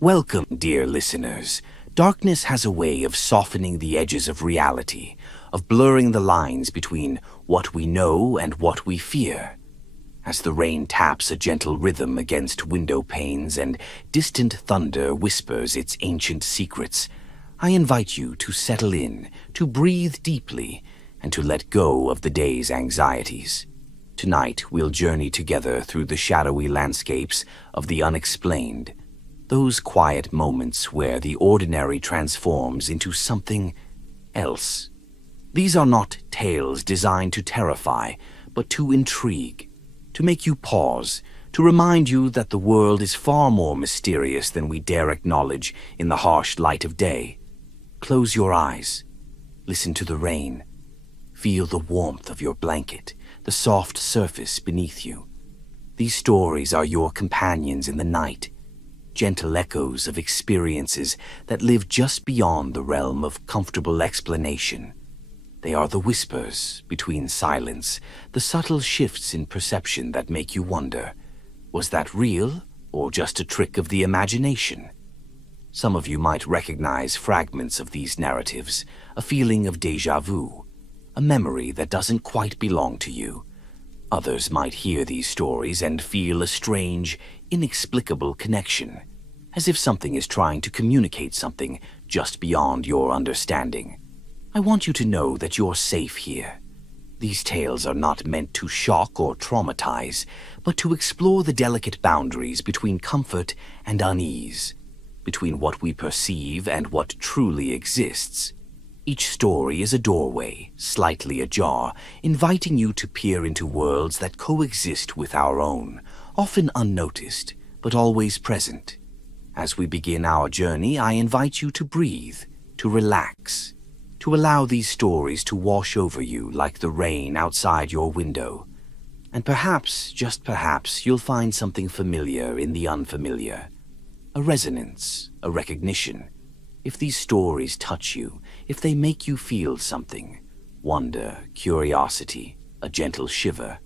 Welcome, dear listeners. Darkness has a way of softening the edges of reality, of blurring the lines between what we know and what we fear. As the rain taps a gentle rhythm against window panes and distant thunder whispers its ancient secrets, I invite you to settle in, to breathe deeply, and to let go of the day's anxieties. Tonight, we'll journey together through the shadowy landscapes of the unexplained, those quiet moments where the ordinary transforms into something else. These are not tales designed to terrify, but to intrigue, to make you pause, to remind you that the world is far more mysterious than we dare acknowledge in the harsh light of day. Close your eyes. Listen to the rain. Feel the warmth of your blanket, the soft surface beneath you. These stories are your companions in the night, gentle echoes of experiences that live just beyond the realm of comfortable explanation. They are the whispers between silence, the subtle shifts in perception that make you wonder, was that real or just a trick of the imagination? Some of you might recognize fragments of these narratives, a feeling of déjà vu, a memory that doesn't quite belong to you. Others might hear these stories and feel a strange, inexplicable connection, as if something is trying to communicate something just beyond your understanding. I want you to know that you're safe here. These tales are not meant to shock or traumatize, but to explore the delicate boundaries between comfort and unease, between what we perceive and what truly exists. Each story is a doorway, slightly ajar, inviting you to peer into worlds that coexist with our own, often unnoticed, but always present. As we begin our journey, I invite you to breathe, to relax, to allow these stories to wash over you like the rain outside your window. And perhaps, just perhaps, you'll find something familiar in the unfamiliar. A resonance, a recognition. If these stories touch you, if they make you feel something, wonder, curiosity, a gentle shiver,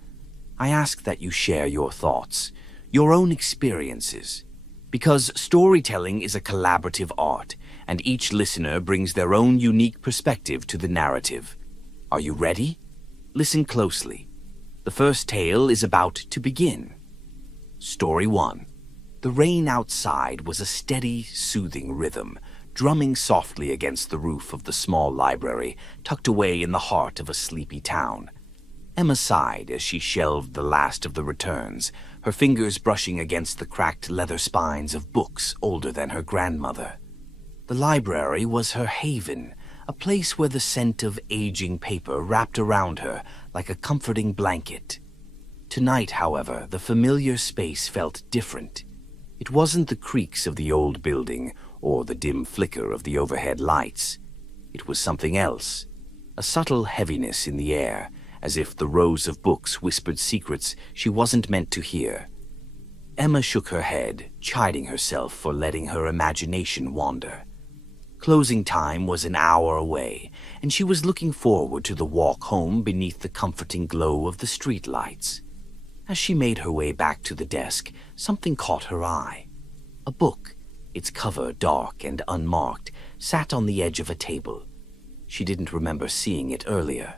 I ask that you share your thoughts, your own experiences, because storytelling is a collaborative art, and each listener brings their own unique perspective to the narrative. Are you ready? Listen closely. The first tale is about to begin. Story 1. The rain outside was a steady, soothing rhythm, drumming softly against the roof of the small library tucked away in the heart of a sleepy town. Emma sighed as she shelved the last of the returns, her fingers brushing against the cracked leather spines of books older than her grandmother. The library was her haven, a place where the scent of aging paper wrapped around her like a comforting blanket. Tonight, however, the familiar space felt different. It wasn't the creaks of the old building or the dim flicker of the overhead lights. It was something else, a subtle heaviness in the air, as if the rows of books whispered secrets she wasn't meant to hear. Emma shook her head, chiding herself for letting her imagination wander. Closing time was an hour away, and she was looking forward to the walk home beneath the comforting glow of the streetlights. As she made her way back to the desk, something caught her eye. A book, its cover dark and unmarked, sat on the edge of a table. She didn't remember seeing it earlier.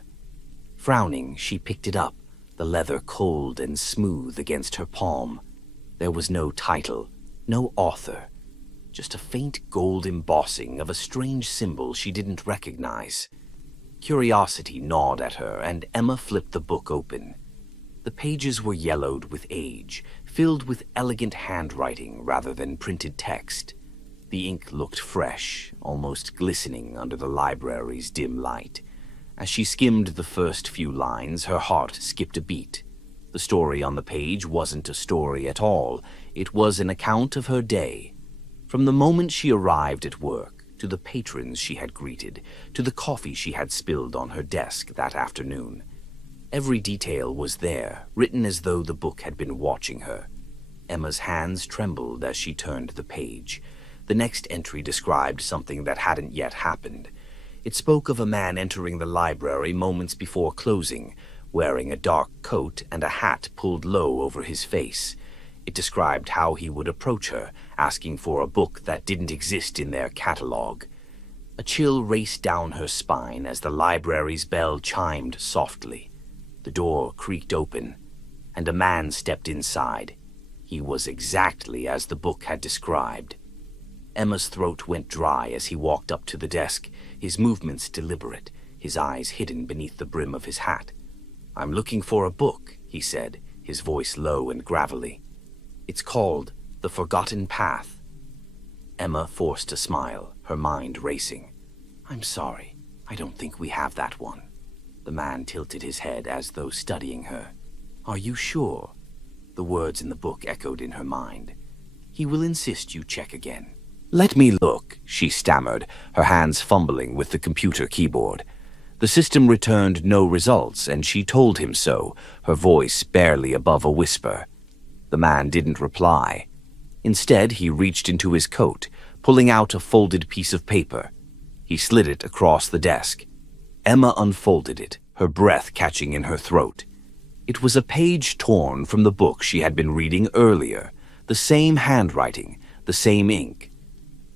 Frowning, she picked it up, the leather cold and smooth against her palm. There was no title, no author, just a faint gold embossing of a strange symbol she didn't recognize. Curiosity gnawed at her, and Emma flipped the book open. The pages were yellowed with age, filled with elegant handwriting rather than printed text. The ink looked fresh, almost glistening under the library's dim light. As she skimmed the first few lines, her heart skipped a beat. The story on the page wasn't a story at all. It was an account of her day. From the moment she arrived at work, to the patrons she had greeted, to the coffee she had spilled on her desk that afternoon. Every detail was there, written as though the book had been watching her. Emma's hands trembled as she turned the page. The next entry described something that hadn't yet happened. It spoke of a man entering the library moments before closing, wearing a dark coat and a hat pulled low over his face. It described how he would approach her, asking for a book that didn't exist in their catalog. A chill raced down her spine as the library's bell chimed softly. The door creaked open, and a man stepped inside. He was exactly as the book had described. Emma's throat went dry as he walked up to the desk, his movements deliberate, his eyes hidden beneath the brim of his hat. "I'm looking for a book," he said, his voice low and gravelly. "It's called The Forgotten Path." Emma forced a smile, her mind racing. "I'm sorry, I don't think we have that one." The man tilted his head as though studying her. "Are you sure?" The words in the book echoed in her mind. "He will insist you check again." "Let me look," she stammered, her hands fumbling with the computer keyboard. The system returned no results, and she told him so, her voice barely above a whisper. The man didn't reply. Instead, he reached into his coat, pulling out a folded piece of paper. He slid it across the desk. Emma unfolded it, her breath catching in her throat. It was a page torn from the book she had been reading earlier, the same handwriting, the same ink.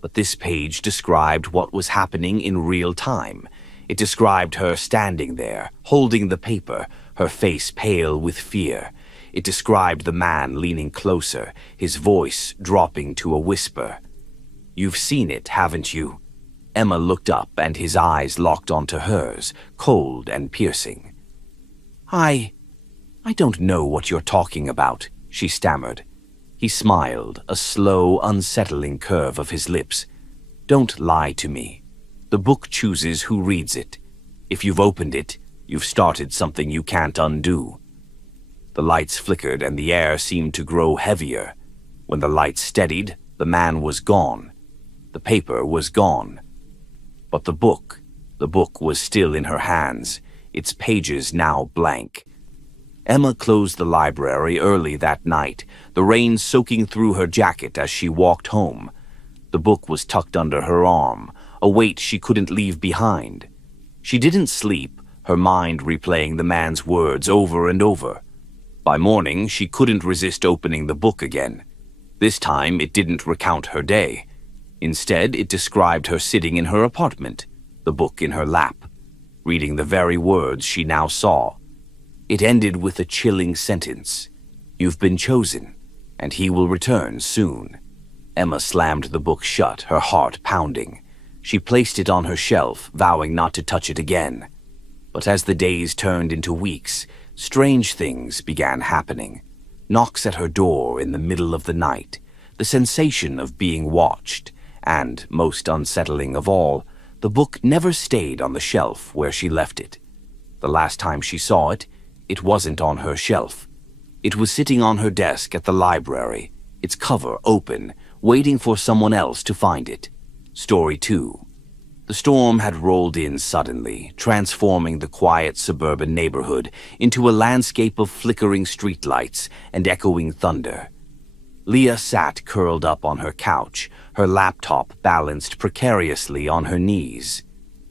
But this page described what was happening in real time. It described her standing there, holding the paper, her face pale with fear. It described the man leaning closer, his voice dropping to a whisper. "You've seen it, haven't you?" Emma looked up, and his eyes locked onto hers, cold and piercing. I don't know what you're talking about," she stammered. He smiled, a slow, unsettling curve of his lips. "Don't lie to me. The book chooses who reads it. If you've opened it, you've started something you can't undo." The lights flickered and the air seemed to grow heavier. When the lights steadied, the man was gone. The paper was gone. But the book was still in her hands, its pages now blank. Emma closed the library early that night, the rain soaking through her jacket as she walked home. The book was tucked under her arm, a weight she couldn't leave behind. She didn't sleep, her mind replaying the man's words over and over. By morning, she couldn't resist opening the book again. This time, it didn't recount her day. Instead, it described her sitting in her apartment, the book in her lap, reading the very words she now saw. It ended with a chilling sentence. "You've been chosen, and he will return soon." Emma slammed the book shut, her heart pounding. She placed it on her shelf, vowing not to touch it again. But as the days turned into weeks, strange things began happening. Knocks at her door in the middle of the night, the sensation of being watched, and, most unsettling of all, the book never stayed on the shelf where she left it. The last time she saw it, it wasn't on her shelf. It was sitting on her desk at the library, its cover open, waiting for someone else to find it. Story 2. The storm had rolled in suddenly, transforming the quiet suburban neighborhood into a landscape of flickering streetlights and echoing thunder. Leah sat curled up on her couch, her laptop balanced precariously on her knees.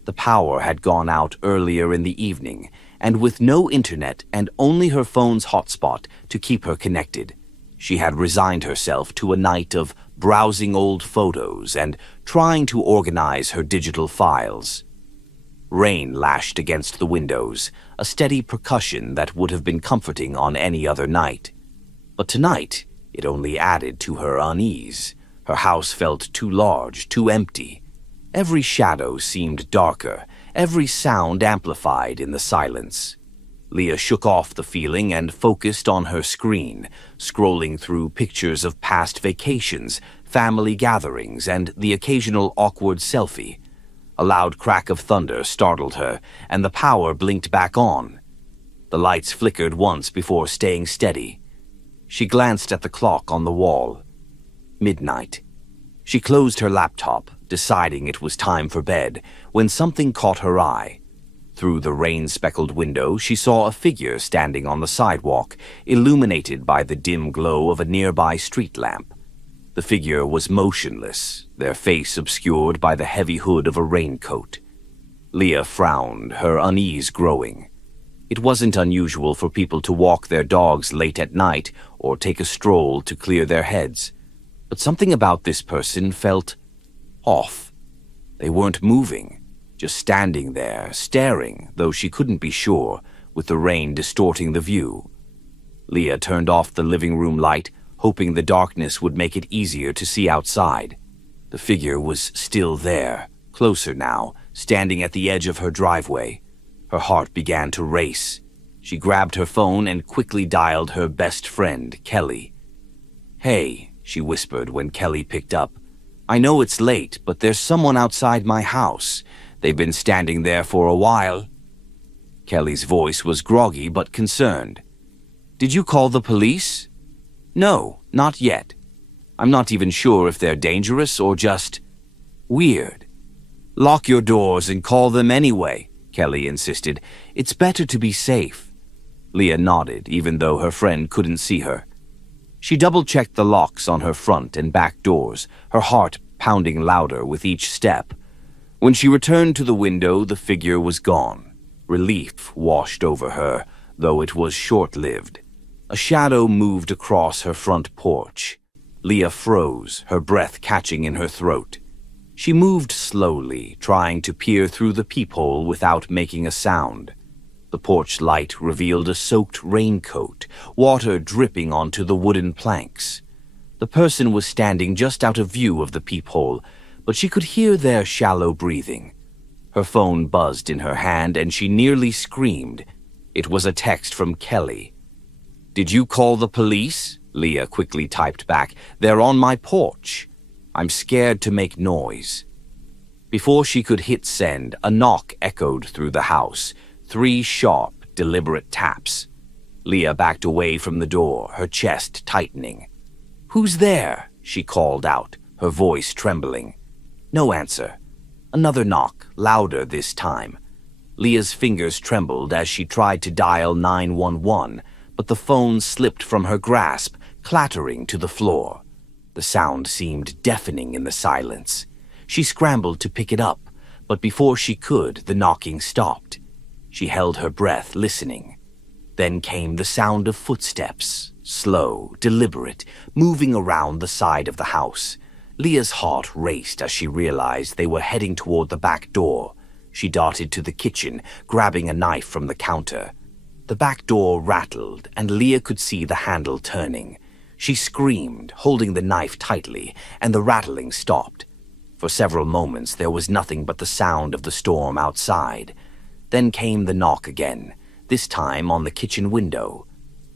The power had gone out earlier in the evening, and with no internet and only her phone's hotspot to keep her connected, she had resigned herself to a night of browsing old photos and trying to organize her digital files. Rain lashed against the windows, a steady percussion that would have been comforting on any other night. But tonight, it only added to her unease. Her house felt too large, too empty. Every shadow seemed darker, every sound amplified in the silence. Leah shook off the feeling and focused on her screen, scrolling through pictures of past vacations, family gatherings, and the occasional awkward selfie. A loud crack of thunder startled her, and the power blinked back on. The lights flickered once before staying steady. She glanced at the clock on the wall. Midnight. She closed her laptop, deciding it was time for bed, when something caught her eye. Through the rain-speckled window, she saw a figure standing on the sidewalk, illuminated by the dim glow of a nearby street lamp. The figure was motionless, their face obscured by the heavy hood of a raincoat. Leah frowned, her unease growing. It wasn't unusual for people to walk their dogs late at night or take a stroll to clear their heads. But something about this person felt off. They weren't moving, just standing there, staring, though she couldn't be sure, with the rain distorting the view. Leah turned off the living room light, hoping the darkness would make it easier to see outside. The figure was still there, closer now, standing at the edge of her driveway. Her heart began to race. She grabbed her phone and quickly dialed her best friend, Kelly. "Hey," she whispered when Kelly picked up. "I know it's late, but there's someone outside my house. They've been standing there for a while." Kelly's voice was groggy but concerned. "Did you call the police?" "No, not yet. I'm not even sure if they're dangerous or just weird." "Lock your doors and call them anyway," Kelly insisted. "It's better to be safe." Leah nodded, even though her friend couldn't see her. She double-checked the locks on her front and back doors, her heart pounding louder with each step. When she returned to the window, the figure was gone. Relief washed over her, though it was short-lived. A shadow moved across her front porch. Leah froze, her breath catching in her throat. She moved slowly, trying to peer through the peephole without making a sound. The porch light revealed a soaked raincoat, water dripping onto the wooden planks. The person was standing just out of view of the peephole, but she could hear their shallow breathing. Her phone buzzed in her hand and she nearly screamed. It was a text from Kelly. "Did you call the police?" Leah quickly typed back. "They're on my porch. I'm scared to make noise." Before she could hit send, a knock echoed through the house. 3 sharp, deliberate taps. Leah backed away from the door, her chest tightening. "Who's there?" she called out, her voice trembling. No answer. Another knock, louder this time. Leah's fingers trembled as she tried to dial 911, but the phone slipped from her grasp, clattering to the floor. The sound seemed deafening in the silence. She scrambled to pick it up, but before she could, the knocking stopped. She held her breath, listening. Then came the sound of footsteps, slow, deliberate, moving around the side of the house. Leah's heart raced as she realized they were heading toward the back door. She darted to the kitchen, grabbing a knife from the counter. The back door rattled, and Leah could see the handle turning. She screamed, holding the knife tightly, and the rattling stopped. For several moments there was nothing but the sound of the storm outside. Then came the knock again, this time on the kitchen window.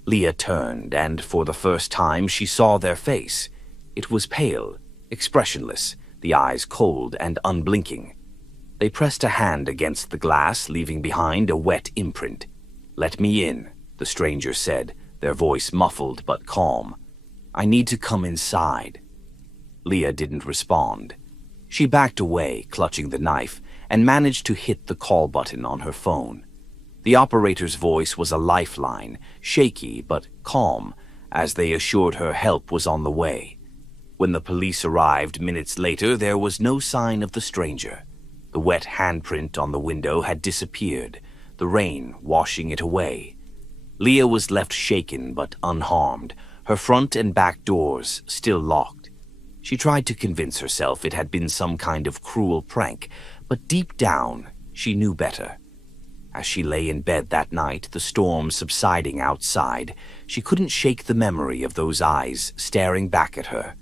Leah turned, and for the first time she saw their face. It was pale, expressionless, the eyes cold and unblinking. They pressed a hand against the glass, leaving behind a wet imprint. "Let me in," the stranger said, their voice muffled but calm. "I need to come inside." Leah didn't respond. She backed away, clutching the knife, and managed to hit the call button on her phone. The operator's voice was a lifeline, shaky but calm, as they assured her help was on the way. When the police arrived minutes later, there was no sign of the stranger. The wet handprint on the window had disappeared, the rain washing it away. Leah was left shaken but unharmed, her front and back doors still locked. She tried to convince herself it had been some kind of cruel prank, but deep down, she knew better. As she lay in bed that night, the storm subsiding outside, she couldn't shake the memory of those eyes staring back at her.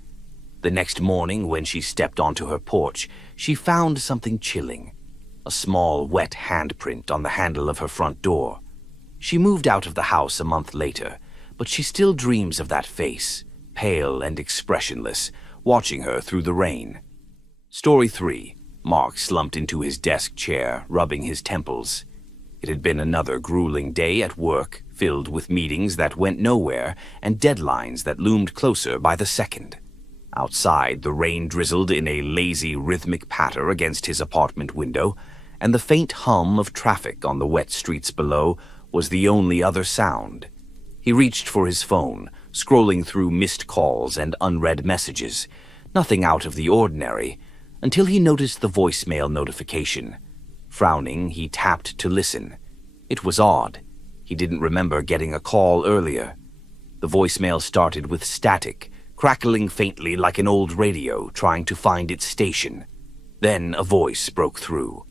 The next morning, when she stepped onto her porch, she found something chilling. A small, wet handprint on the handle of her front door. She moved out of the house a month later, but she still dreams of that face, pale and expressionless, watching her through the rain. Story 3. Mark slumped into his desk chair, rubbing his temples. It had been another grueling day at work, filled with meetings that went nowhere and deadlines that loomed closer by the second. Outside, the rain drizzled in a lazy, rhythmic patter against his apartment window, and the faint hum of traffic on the wet streets below was the only other sound. He reached for his phone, scrolling through missed calls and unread messages. Nothing out of the ordinary, until he noticed the voicemail notification. Frowning, he tapped to listen. It was odd. He didn't remember getting a call earlier. The voicemail started with static, crackling faintly like an old radio trying to find its station. Then a voice broke through.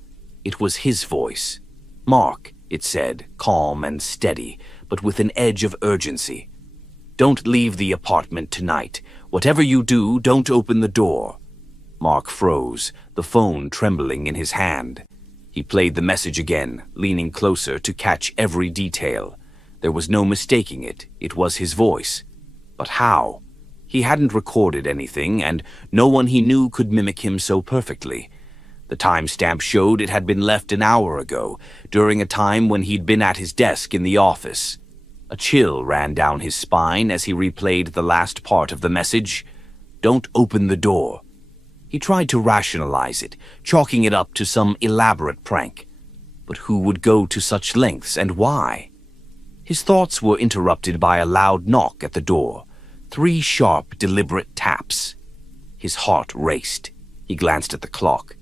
It was his voice. "Mark," it said, calm and steady, but with an edge of urgency. "Don't leave the apartment tonight. Whatever you do, don't open the door." Mark froze, the phone trembling in his hand. He played the message again, leaning closer to catch every detail. There was no mistaking it. It was his voice. But how? He hadn't recorded anything, and no one he knew could mimic him so perfectly. The timestamp showed it had been left an hour ago, during a time when he'd been at his desk in the office. A chill ran down his spine as he replayed the last part of the message. "Don't open the door." He tried to rationalize it, chalking it up to some elaborate prank. But who would go to such lengths, and why? His thoughts were interrupted by a loud knock at the door. 3 sharp, deliberate taps. His heart raced. He glanced at the clock.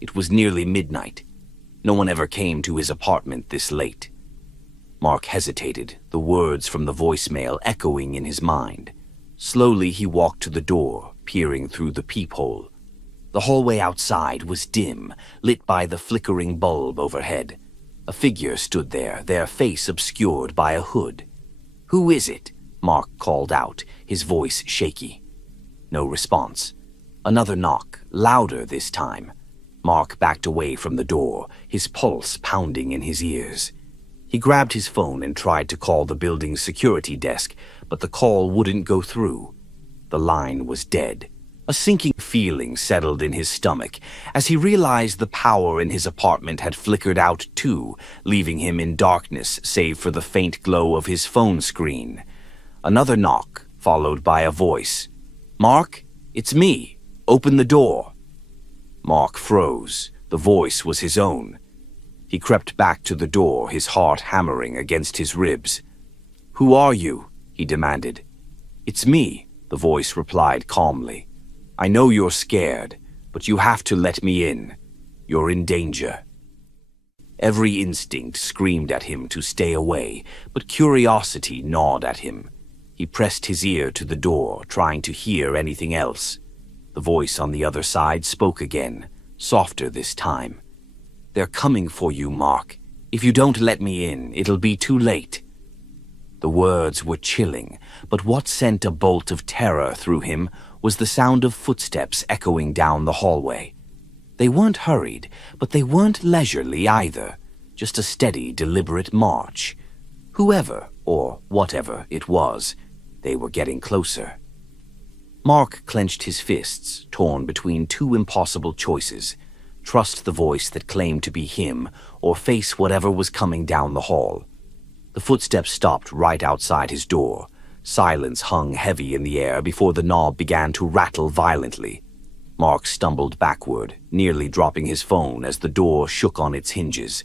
It was nearly midnight. No one ever came to his apartment this late. Mark hesitated, the words from the voicemail echoing in his mind. Slowly he walked to the door, peering through the peephole. The hallway outside was dim, lit by the flickering bulb overhead. A figure stood there, their face obscured by a hood. "Who is it?" Mark called out, his voice shaky. No response. Another knock, louder this time. Mark backed away from the door, his pulse pounding in his ears. He grabbed his phone and tried to call the building's security desk, but the call wouldn't go through. The line was dead. A sinking feeling settled in his stomach as he realized the power in his apartment had flickered out too, leaving him in darkness save for the faint glow of his phone screen. Another knock, followed by a voice. "Mark, it's me. Open the door." Mark froze. The voice was his own. He crept back to the door, his heart hammering against his ribs. "Who are you?" he demanded. "It's me," the voice replied calmly. "I know you're scared, but you have to let me in. You're in danger." Every instinct screamed at him to stay away, but curiosity gnawed at him. He pressed his ear to the door, trying to hear anything else. The voice on the other side spoke again, softer this time. "They're coming for you, Mark. If you don't let me in, it'll be too late." The words were chilling, but what sent a bolt of terror through him was the sound of footsteps echoing down the hallway. They weren't hurried, but they weren't leisurely either, just a steady, deliberate march. Whoever, or whatever it was, they were getting closer. Mark clenched his fists, torn between 2 impossible choices: trust the voice that claimed to be him, or face whatever was coming down the hall. The footsteps stopped right outside his door. Silence hung heavy in the air before the knob began to rattle violently. Mark stumbled backward, nearly dropping his phone as the door shook on its hinges.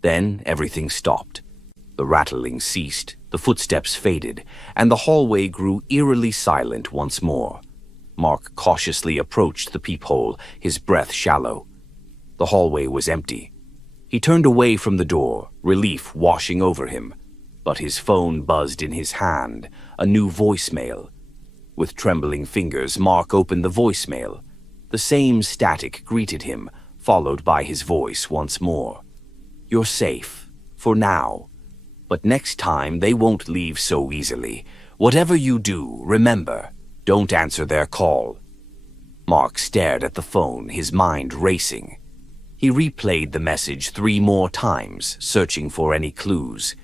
Then everything stopped. The rattling ceased, the footsteps faded, and the hallway grew eerily silent once more. Mark cautiously approached the peephole, his breath shallow. The hallway was empty. He turned away from the door, relief washing over him. But his phone buzzed in his hand, a new voicemail. With trembling fingers, Mark opened the voicemail. The same static greeted him, followed by his voice once more. "You're safe, for now. But next time they won't leave so easily. Whatever you do, remember, don't answer their call." Mark stared at the phone, his mind racing. He replayed the message 3 more times, searching for any clues.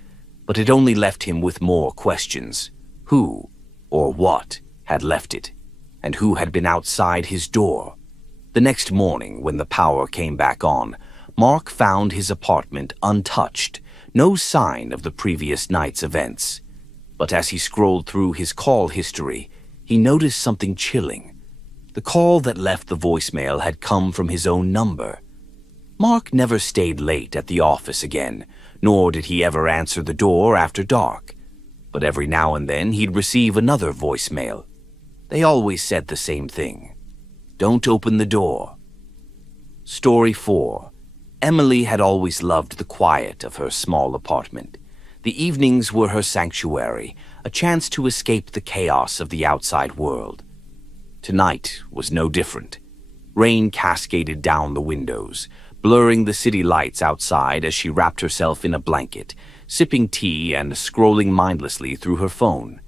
But it only left him with more questions. Who, or what, had left it? And who had been outside his door? The next morning, when the power came back on, Mark found his apartment untouched, no sign of the previous night's events. But as he scrolled through his call history, he noticed something chilling. The call that left the voicemail had come from his own number. Mark never stayed late at the office again, nor did he ever answer the door after dark. But every now and then he'd receive another voicemail. They always said the same thing: "Don't open the door." Story 4. Emily had always loved the quiet of her small apartment. The evenings were her sanctuary, a chance to escape the chaos of the outside world. Tonight was no different. Rain cascaded down the windows, blurring the city lights outside as she wrapped herself in a blanket, sipping tea and scrolling mindlessly through her phone.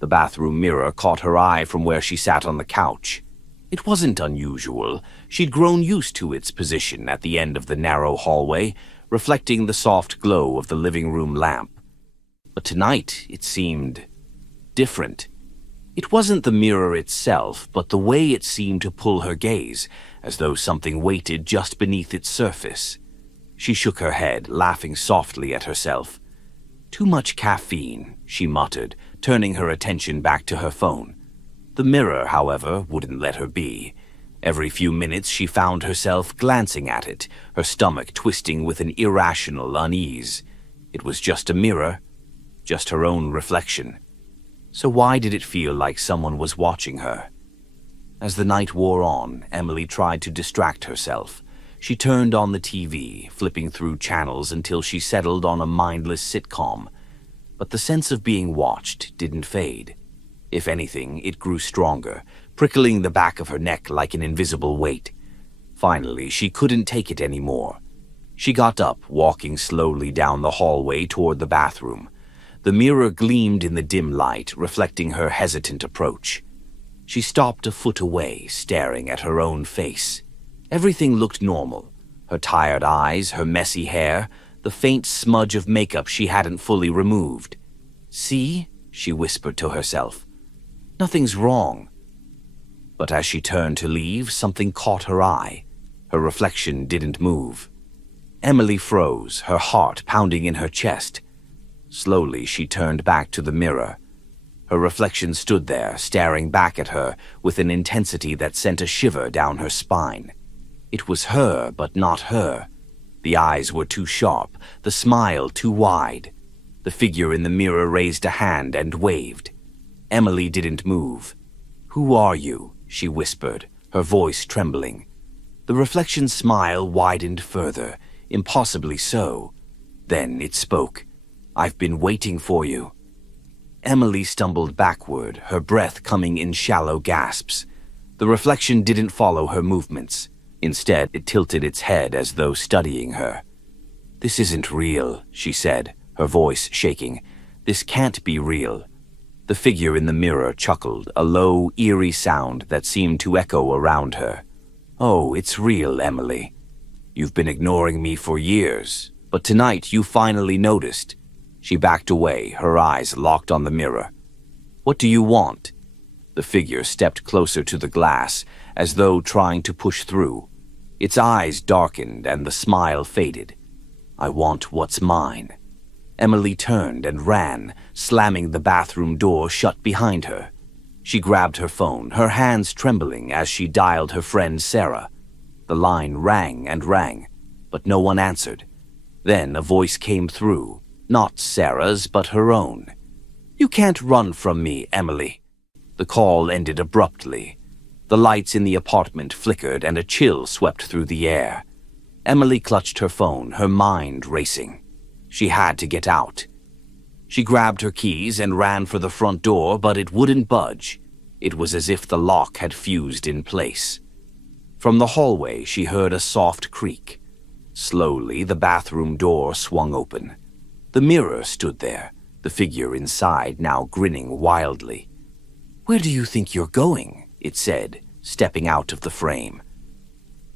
The bathroom mirror caught her eye from where she sat on the couch. It wasn't unusual. She'd grown used to its position at the end of the narrow hallway, reflecting the soft glow of the living room lamp. But tonight it seemed different. It wasn't the mirror itself, but the way it seemed to pull her gaze, as though something waited just beneath its surface. She shook her head, laughing softly at herself. "Too much caffeine," she muttered, turning her attention back to her phone. The mirror, however, wouldn't let her be. Every few minutes she found herself glancing at it, her stomach twisting with an irrational unease. It was just a mirror, just her own reflection. So why did it feel like someone was watching her? As the night wore on, Emily tried to distract herself. She turned on the TV, flipping through channels until she settled on a mindless sitcom. But the sense of being watched didn't fade. If anything, it grew stronger, prickling the back of her neck like an invisible weight. Finally, she couldn't take it anymore. She got up, walking slowly down the hallway toward the bathroom. The mirror gleamed in the dim light, reflecting her hesitant approach. She stopped a foot away, staring at her own face. Everything looked normal. Her tired eyes, her messy hair, the faint smudge of makeup she hadn't fully removed. "See?" she whispered to herself. "Nothing's wrong." But as she turned to leave, something caught her eye. Her reflection didn't move. Emily froze, her heart pounding in her chest. Slowly, she turned back to the mirror. Her reflection stood there, staring back at her with an intensity that sent a shiver down her spine. It was her, but not her. The eyes were too sharp, the smile too wide. The figure in the mirror raised a hand and waved. Emily didn't move. "Who are you?" she whispered, her voice trembling. The reflection's smile widened further, impossibly so. Then it spoke. "I've been waiting for you." Emily stumbled backward, her breath coming in shallow gasps. The reflection didn't follow her movements. Instead, it tilted its head as though studying her. "This isn't real," she said, her voice shaking. "This can't be real." The figure in the mirror chuckled, a low, eerie sound that seemed to echo around her. "Oh, it's real, Emily. You've been ignoring me for years, but tonight you finally noticed." She backed away, her eyes locked on the mirror. "What do you want?" The figure stepped closer to the glass, as though trying to push through. Its eyes darkened and the smile faded. "I want what's mine." Emily turned and ran, slamming the bathroom door shut behind her. She grabbed her phone, her hands trembling as she dialed her friend Sarah. The line rang and rang, but no one answered. Then a voice came through, not Sarah's, but her own. "You can't run from me, Emily." The call ended abruptly. The lights in the apartment flickered and a chill swept through the air. Emily clutched her phone, her mind racing. She had to get out. She grabbed her keys and ran for the front door, but it wouldn't budge. It was as if the lock had fused in place. From the hallway, she heard a soft creak. Slowly, the bathroom door swung open. The mirror stood there, the figure inside now grinning wildly. "Where do you think you're going?" it said, stepping out of the frame.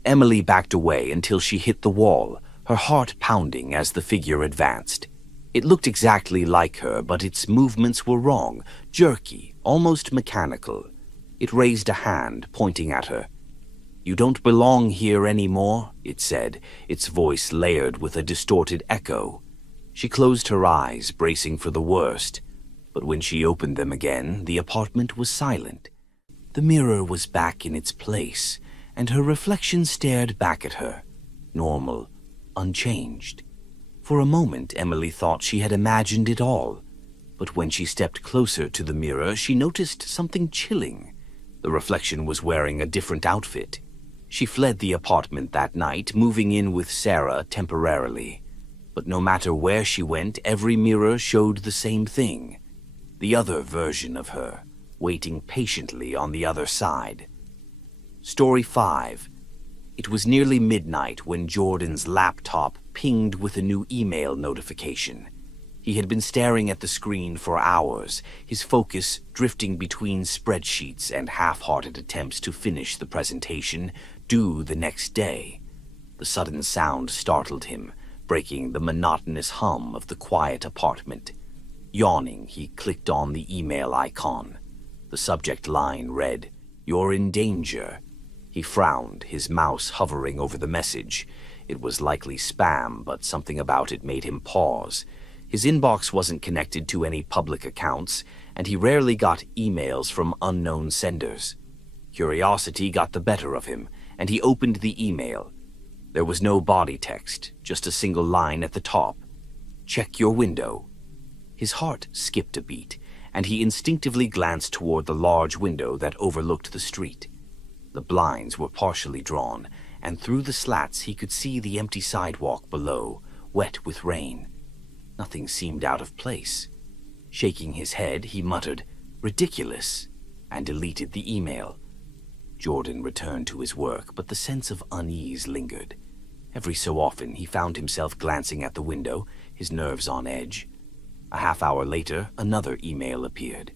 Emily backed away until she hit the wall, her heart pounding as the figure advanced. It looked exactly like her, but its movements were wrong, jerky, almost mechanical. It raised a hand, pointing at her. "You don't belong here anymore," it said, its voice layered with a distorted echo. She closed her eyes, bracing for the worst. But when she opened them again, the apartment was silent. The mirror was back in its place, and her reflection stared back at her, normal, unchanged. For a moment, Emily thought she had imagined it all. But when she stepped closer to the mirror, she noticed something chilling. The reflection was wearing a different outfit. She fled the apartment that night, moving in with Sarah temporarily. But no matter where she went, every mirror showed the same thing. The other version of her, waiting patiently on the other side. Story 5. It was nearly midnight when Jordan's laptop pinged with a new email notification. He had been staring at the screen for hours, his focus drifting between spreadsheets and half-hearted attempts to finish the presentation due the next day. The sudden sound startled him, breaking the monotonous hum of the quiet apartment. Yawning, he clicked on the email icon. The subject line read, "You're in danger." He frowned, his mouse hovering over the message. It was likely spam, but something about it made him pause. His inbox wasn't connected to any public accounts, and he rarely got emails from unknown senders. Curiosity got the better of him, and he opened the email. There was no body text, just a single line at the top. "Check your window." His heart skipped a beat, and he instinctively glanced toward the large window that overlooked the street. The blinds were partially drawn, and through the slats he could see the empty sidewalk below, wet with rain. Nothing seemed out of place. Shaking his head, he muttered, "Ridiculous," and deleted the email. Jordan returned to his work, but the sense of unease lingered. Every so often he found himself glancing at the window, his nerves on edge. A half hour later, another email appeared.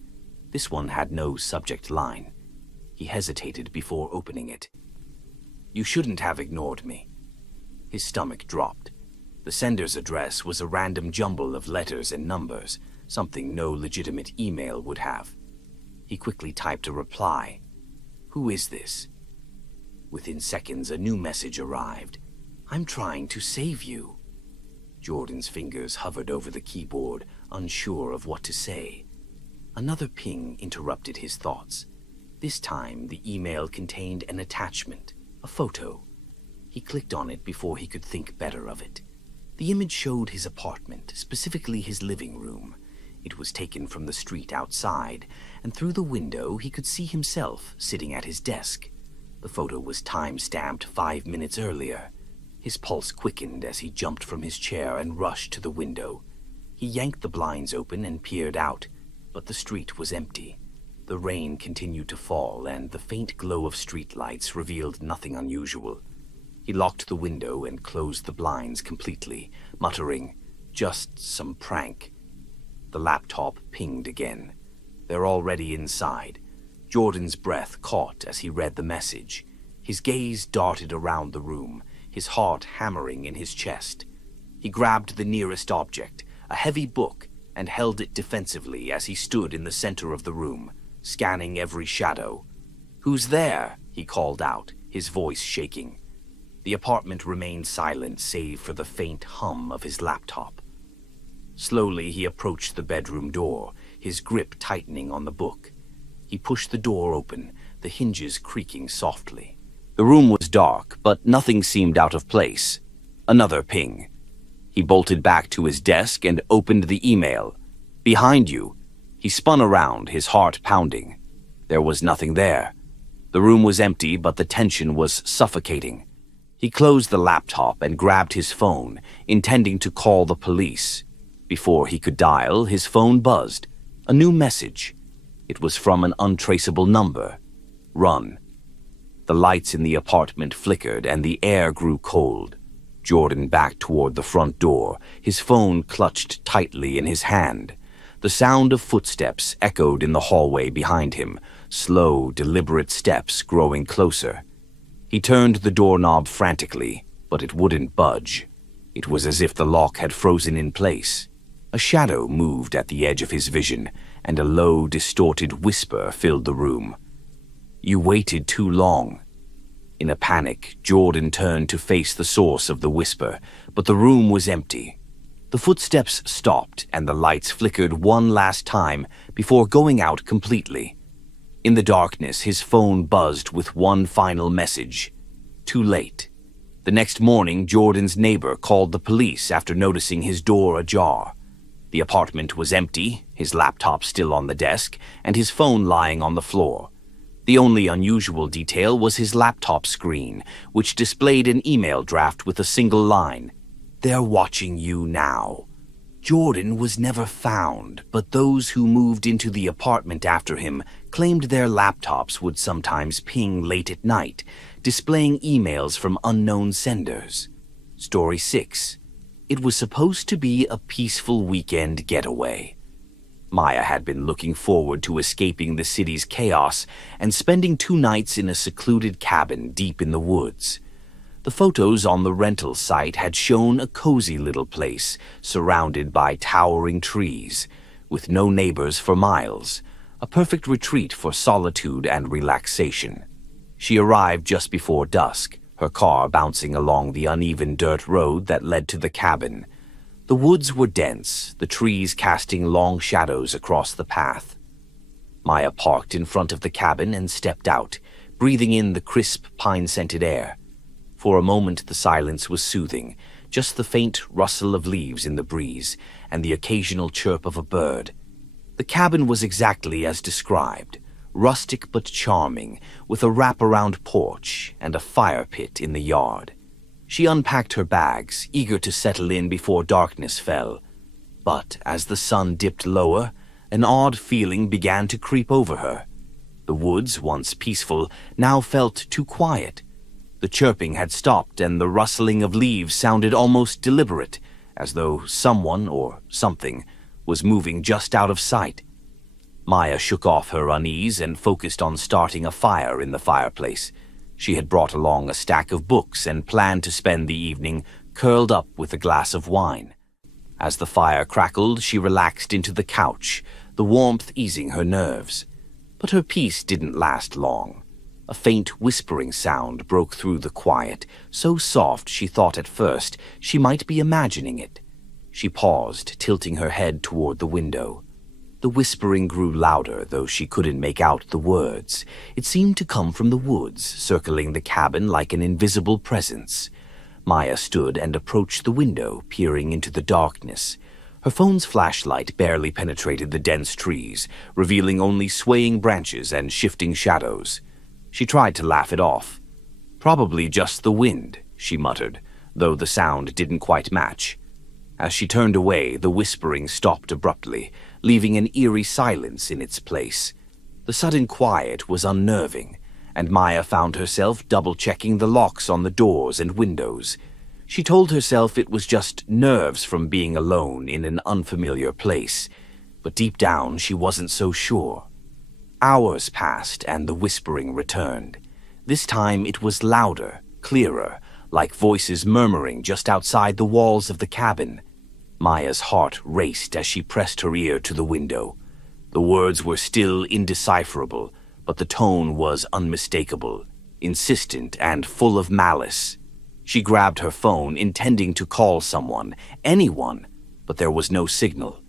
This one had no subject line. He hesitated before opening it. "You shouldn't have ignored me." His stomach dropped. The sender's address was a random jumble of letters and numbers, something no legitimate email would have. He quickly typed a reply. "Who is this?" Within seconds, a new message arrived. "I'm trying to save you." Jordan's fingers hovered over the keyboard, unsure of what to say. Another ping interrupted his thoughts. This time, the email contained an attachment, a photo. He clicked on it before he could think better of it. The image showed his apartment, specifically his living room. It was taken from the street outside, and through the window he could see himself sitting at his desk. The photo was time-stamped 5 minutes earlier. His pulse quickened as he jumped from his chair and rushed to the window. He yanked the blinds open and peered out, but the street was empty. The rain continued to fall, and the faint glow of streetlights revealed nothing unusual. He locked the window and closed the blinds completely, muttering, "Just some prank." The laptop pinged again. "They're already inside." Jordan's breath caught as he read the message. His gaze darted around the room, his heart hammering in his chest. He grabbed the nearest object, a heavy book, and held it defensively as he stood in the center of the room, scanning every shadow. "Who's there?" he called out, his voice shaking. The apartment remained silent save for the faint hum of his laptop. Slowly he approached the bedroom door, his grip tightening on the book. He pushed the door open, the hinges creaking softly. The room was dark, but nothing seemed out of place. Another ping. He bolted back to his desk and opened the email. "Behind you." He spun around, his heart pounding. There was nothing there. The room was empty, but the tension was suffocating. He closed the laptop and grabbed his phone, intending to call the police. Before he could dial, his phone buzzed. A new message. It was from an untraceable number. "Run." The lights in the apartment flickered and the air grew cold. Jordan backed toward the front door, his phone clutched tightly in his hand. The sound of footsteps echoed in the hallway behind him, slow, deliberate steps growing closer. He turned the doorknob frantically, but it wouldn't budge. It was as if the lock had frozen in place. A shadow moved at the edge of his vision, and a low, distorted whisper filled the room. "You waited too long." In a panic, Jordan turned to face the source of the whisper, but the room was empty. The footsteps stopped, and the lights flickered one last time before going out completely. In the darkness, his phone buzzed with one final message. Too late. The next morning, Jordan's neighbor called the police after noticing his door ajar. The apartment was empty, his laptop still on the desk, and his phone lying on the floor. The only unusual detail was his laptop screen, which displayed an email draft with a single line. They're watching you now. Jordan was never found, but those who moved into the apartment after him claimed their laptops would sometimes ping late at night, displaying emails from unknown senders. Story 6. It was supposed to be a peaceful weekend getaway. Maya had been looking forward to escaping the city's chaos and spending 2 nights in a secluded cabin deep in the woods. The photos on the rental site had shown a cozy little place surrounded by towering trees, with no neighbors for miles, a perfect retreat for solitude and relaxation. She arrived just before dusk, her car bouncing along the uneven dirt road that led to the cabin. The woods were dense, the trees casting long shadows across the path. Maya parked in front of the cabin and stepped out, breathing in the crisp, pine-scented air. For a moment the silence was soothing, just the faint rustle of leaves in the breeze and the occasional chirp of a bird. The cabin was exactly as described, rustic but charming, with a wraparound porch and a fire pit in the yard. She unpacked her bags, eager to settle in before darkness fell. But as the sun dipped lower, an odd feeling began to creep over her. The woods, once peaceful, now felt too quiet. The chirping had stopped and the rustling of leaves sounded almost deliberate, as though someone or something was moving just out of sight. Maya shook off her unease and focused on starting a fire in the fireplace. She had brought along a stack of books and planned to spend the evening curled up with a glass of wine. As the fire crackled, she relaxed into the couch, the warmth easing her nerves. But her peace didn't last long. A faint whispering sound broke through the quiet, so soft she thought at first she might be imagining it. She paused, tilting her head toward the window. The whispering grew louder, though she couldn't make out the words. It seemed to come from the woods, circling the cabin like an invisible presence. Maya stood and approached the window, peering into the darkness. Her phone's flashlight barely penetrated the dense trees, revealing only swaying branches and shifting shadows. She tried to laugh it off. Probably just the wind, she muttered, though the sound didn't quite match. As she turned away, the whispering stopped abruptly, leaving an eerie silence in its place. The sudden quiet was unnerving, and Maya found herself double-checking the locks on the doors and windows. She told herself it was just nerves from being alone in an unfamiliar place, but deep down she wasn't so sure. Hours passed and the whispering returned. This time it was louder, clearer, like voices murmuring just outside the walls of the cabin. Maya's heart raced as she pressed her ear to the window. The words were still indecipherable, but the tone was unmistakable, insistent and full of malice. She grabbed her phone, intending to call someone, anyone, but there was no signal.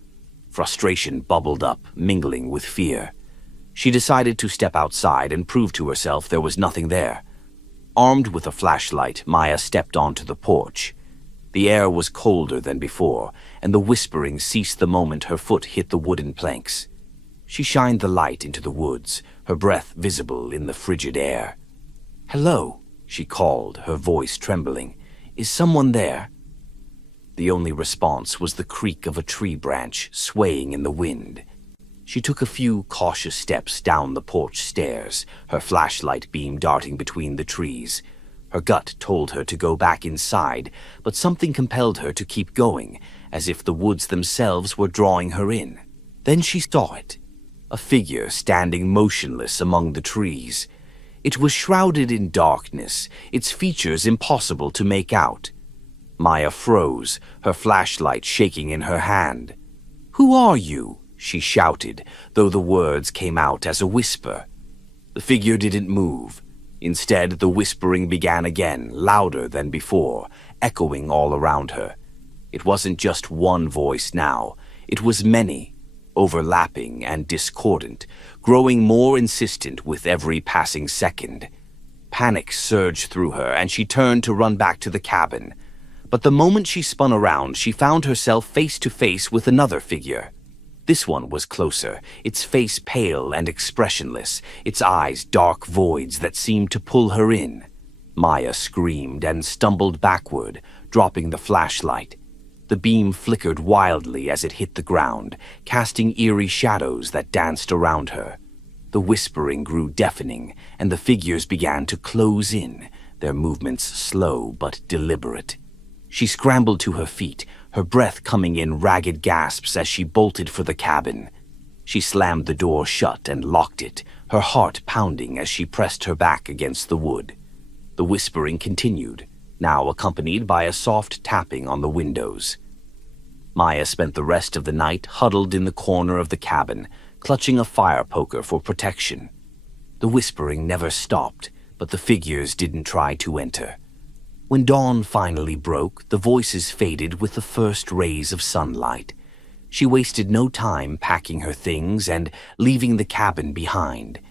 Frustration bubbled up, mingling with fear. She decided to step outside and prove to herself there was nothing there. Armed with a flashlight, Maya stepped onto the porch. The air was colder than before, and the whispering ceased the moment her foot hit the wooden planks. She shined the light into the woods, her breath visible in the frigid air. "Hello," she called, her voice trembling. "Is someone there?" The only response was the creak of a tree branch swaying in the wind. She took a few cautious steps down the porch stairs, her flashlight beam darting between the trees. Her gut told her to go back inside, but something compelled her to keep going, as if the woods themselves were drawing her in. Then she saw it, a figure standing motionless among the trees. It was shrouded in darkness, its features impossible to make out. Maya froze, her flashlight shaking in her hand. "Who are you?" she shouted, though the words came out as a whisper. The figure didn't move. Instead, the whispering began again, louder than before, echoing all around her. It wasn't just one voice now. It was many, overlapping and discordant, growing more insistent with every passing second. Panic surged through her, and she turned to run back to the cabin. But the moment she spun around, she found herself face to face with another figure. This one was closer, its face pale and expressionless, its eyes dark voids that seemed to pull her in. Maya screamed and stumbled backward, dropping the flashlight. The beam flickered wildly as it hit the ground, casting eerie shadows that danced around her. The whispering grew deafening, and the figures began to close in, their movements slow but deliberate. She scrambled to her feet, her breath coming in ragged gasps as she bolted for the cabin. She slammed the door shut and locked it, her heart pounding as she pressed her back against the wood. The whispering continued, now accompanied by a soft tapping on the windows. Maya spent the rest of the night huddled in the corner of the cabin, clutching a fire poker for protection. The whispering never stopped, but the figures didn't try to enter. When dawn finally broke, the voices faded with the first rays of sunlight. She wasted no time packing her things and leaving the cabin behind.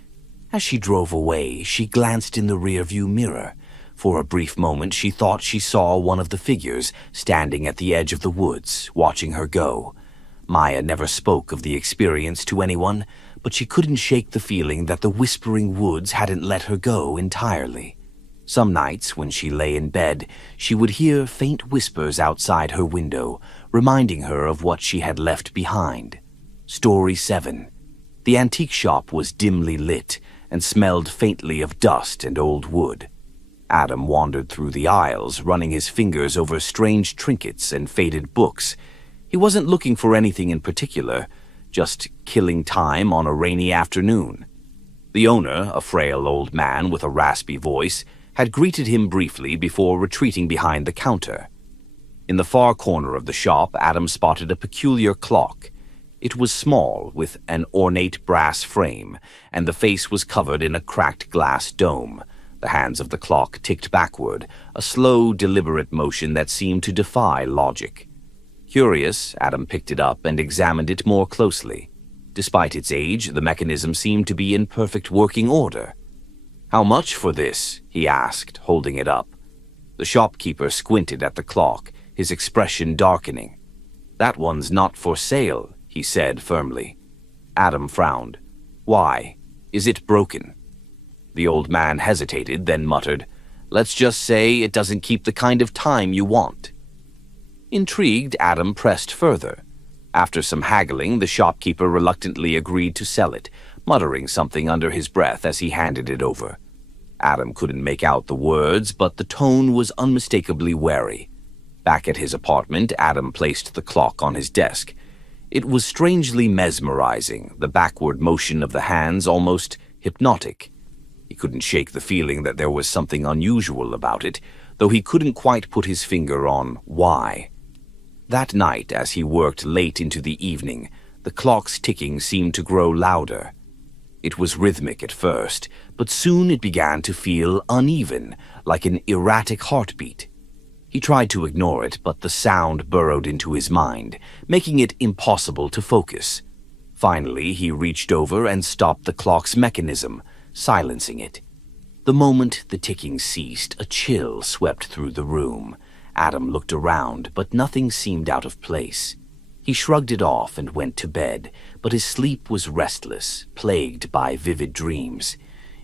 As she drove away, she glanced in the rearview mirror. For a brief moment, she thought she saw one of the figures standing at the edge of the woods, watching her go. Maya never spoke of the experience to anyone, but she couldn't shake the feeling that the whispering woods hadn't let her go entirely. Some nights, when she lay in bed, she would hear faint whispers outside her window, reminding her of what she had left behind. Story 7. The antique shop was dimly lit and smelled faintly of dust and old wood. Adam wandered through the aisles, running his fingers over strange trinkets and faded books. He wasn't looking for anything in particular, just killing time on a rainy afternoon. The owner, a frail old man with a raspy voice, had greeted him briefly before retreating behind the counter. In the far corner of the shop, Adam spotted a peculiar clock. It was small, with an ornate brass frame, and the face was covered in a cracked glass dome. The hands of the clock ticked backward, a slow, deliberate motion that seemed to defy logic. Curious, Adam picked it up and examined it more closely. Despite its age, the mechanism seemed to be in perfect working order. "How much for this?" he asked, holding it up. The shopkeeper squinted at the clock, his expression darkening. "That one's not for sale," he said firmly. Adam frowned. "Why? Is it broken?" The old man hesitated, then muttered, "Let's just say it doesn't keep the kind of time you want." Intrigued, Adam pressed further. After some haggling, the shopkeeper reluctantly agreed to sell it, muttering something under his breath as he handed it over. Adam couldn't make out the words, but the tone was unmistakably wary. Back at his apartment, Adam placed the clock on his desk. It was strangely mesmerizing, the backward motion of the hands almost hypnotic. He couldn't shake the feeling that there was something unusual about it, though he couldn't quite put his finger on why. That night, as he worked late into the evening, the clock's ticking seemed to grow louder. It was rhythmic at first, but soon it began to feel uneven, like an erratic heartbeat. He tried to ignore it, but the sound burrowed into his mind, making it impossible to focus. Finally, he reached over and stopped the clock's mechanism, silencing it. The moment the ticking ceased, a chill swept through the room. Adam looked around, but nothing seemed out of place. He shrugged it off and went to bed, but his sleep was restless, plagued by vivid dreams.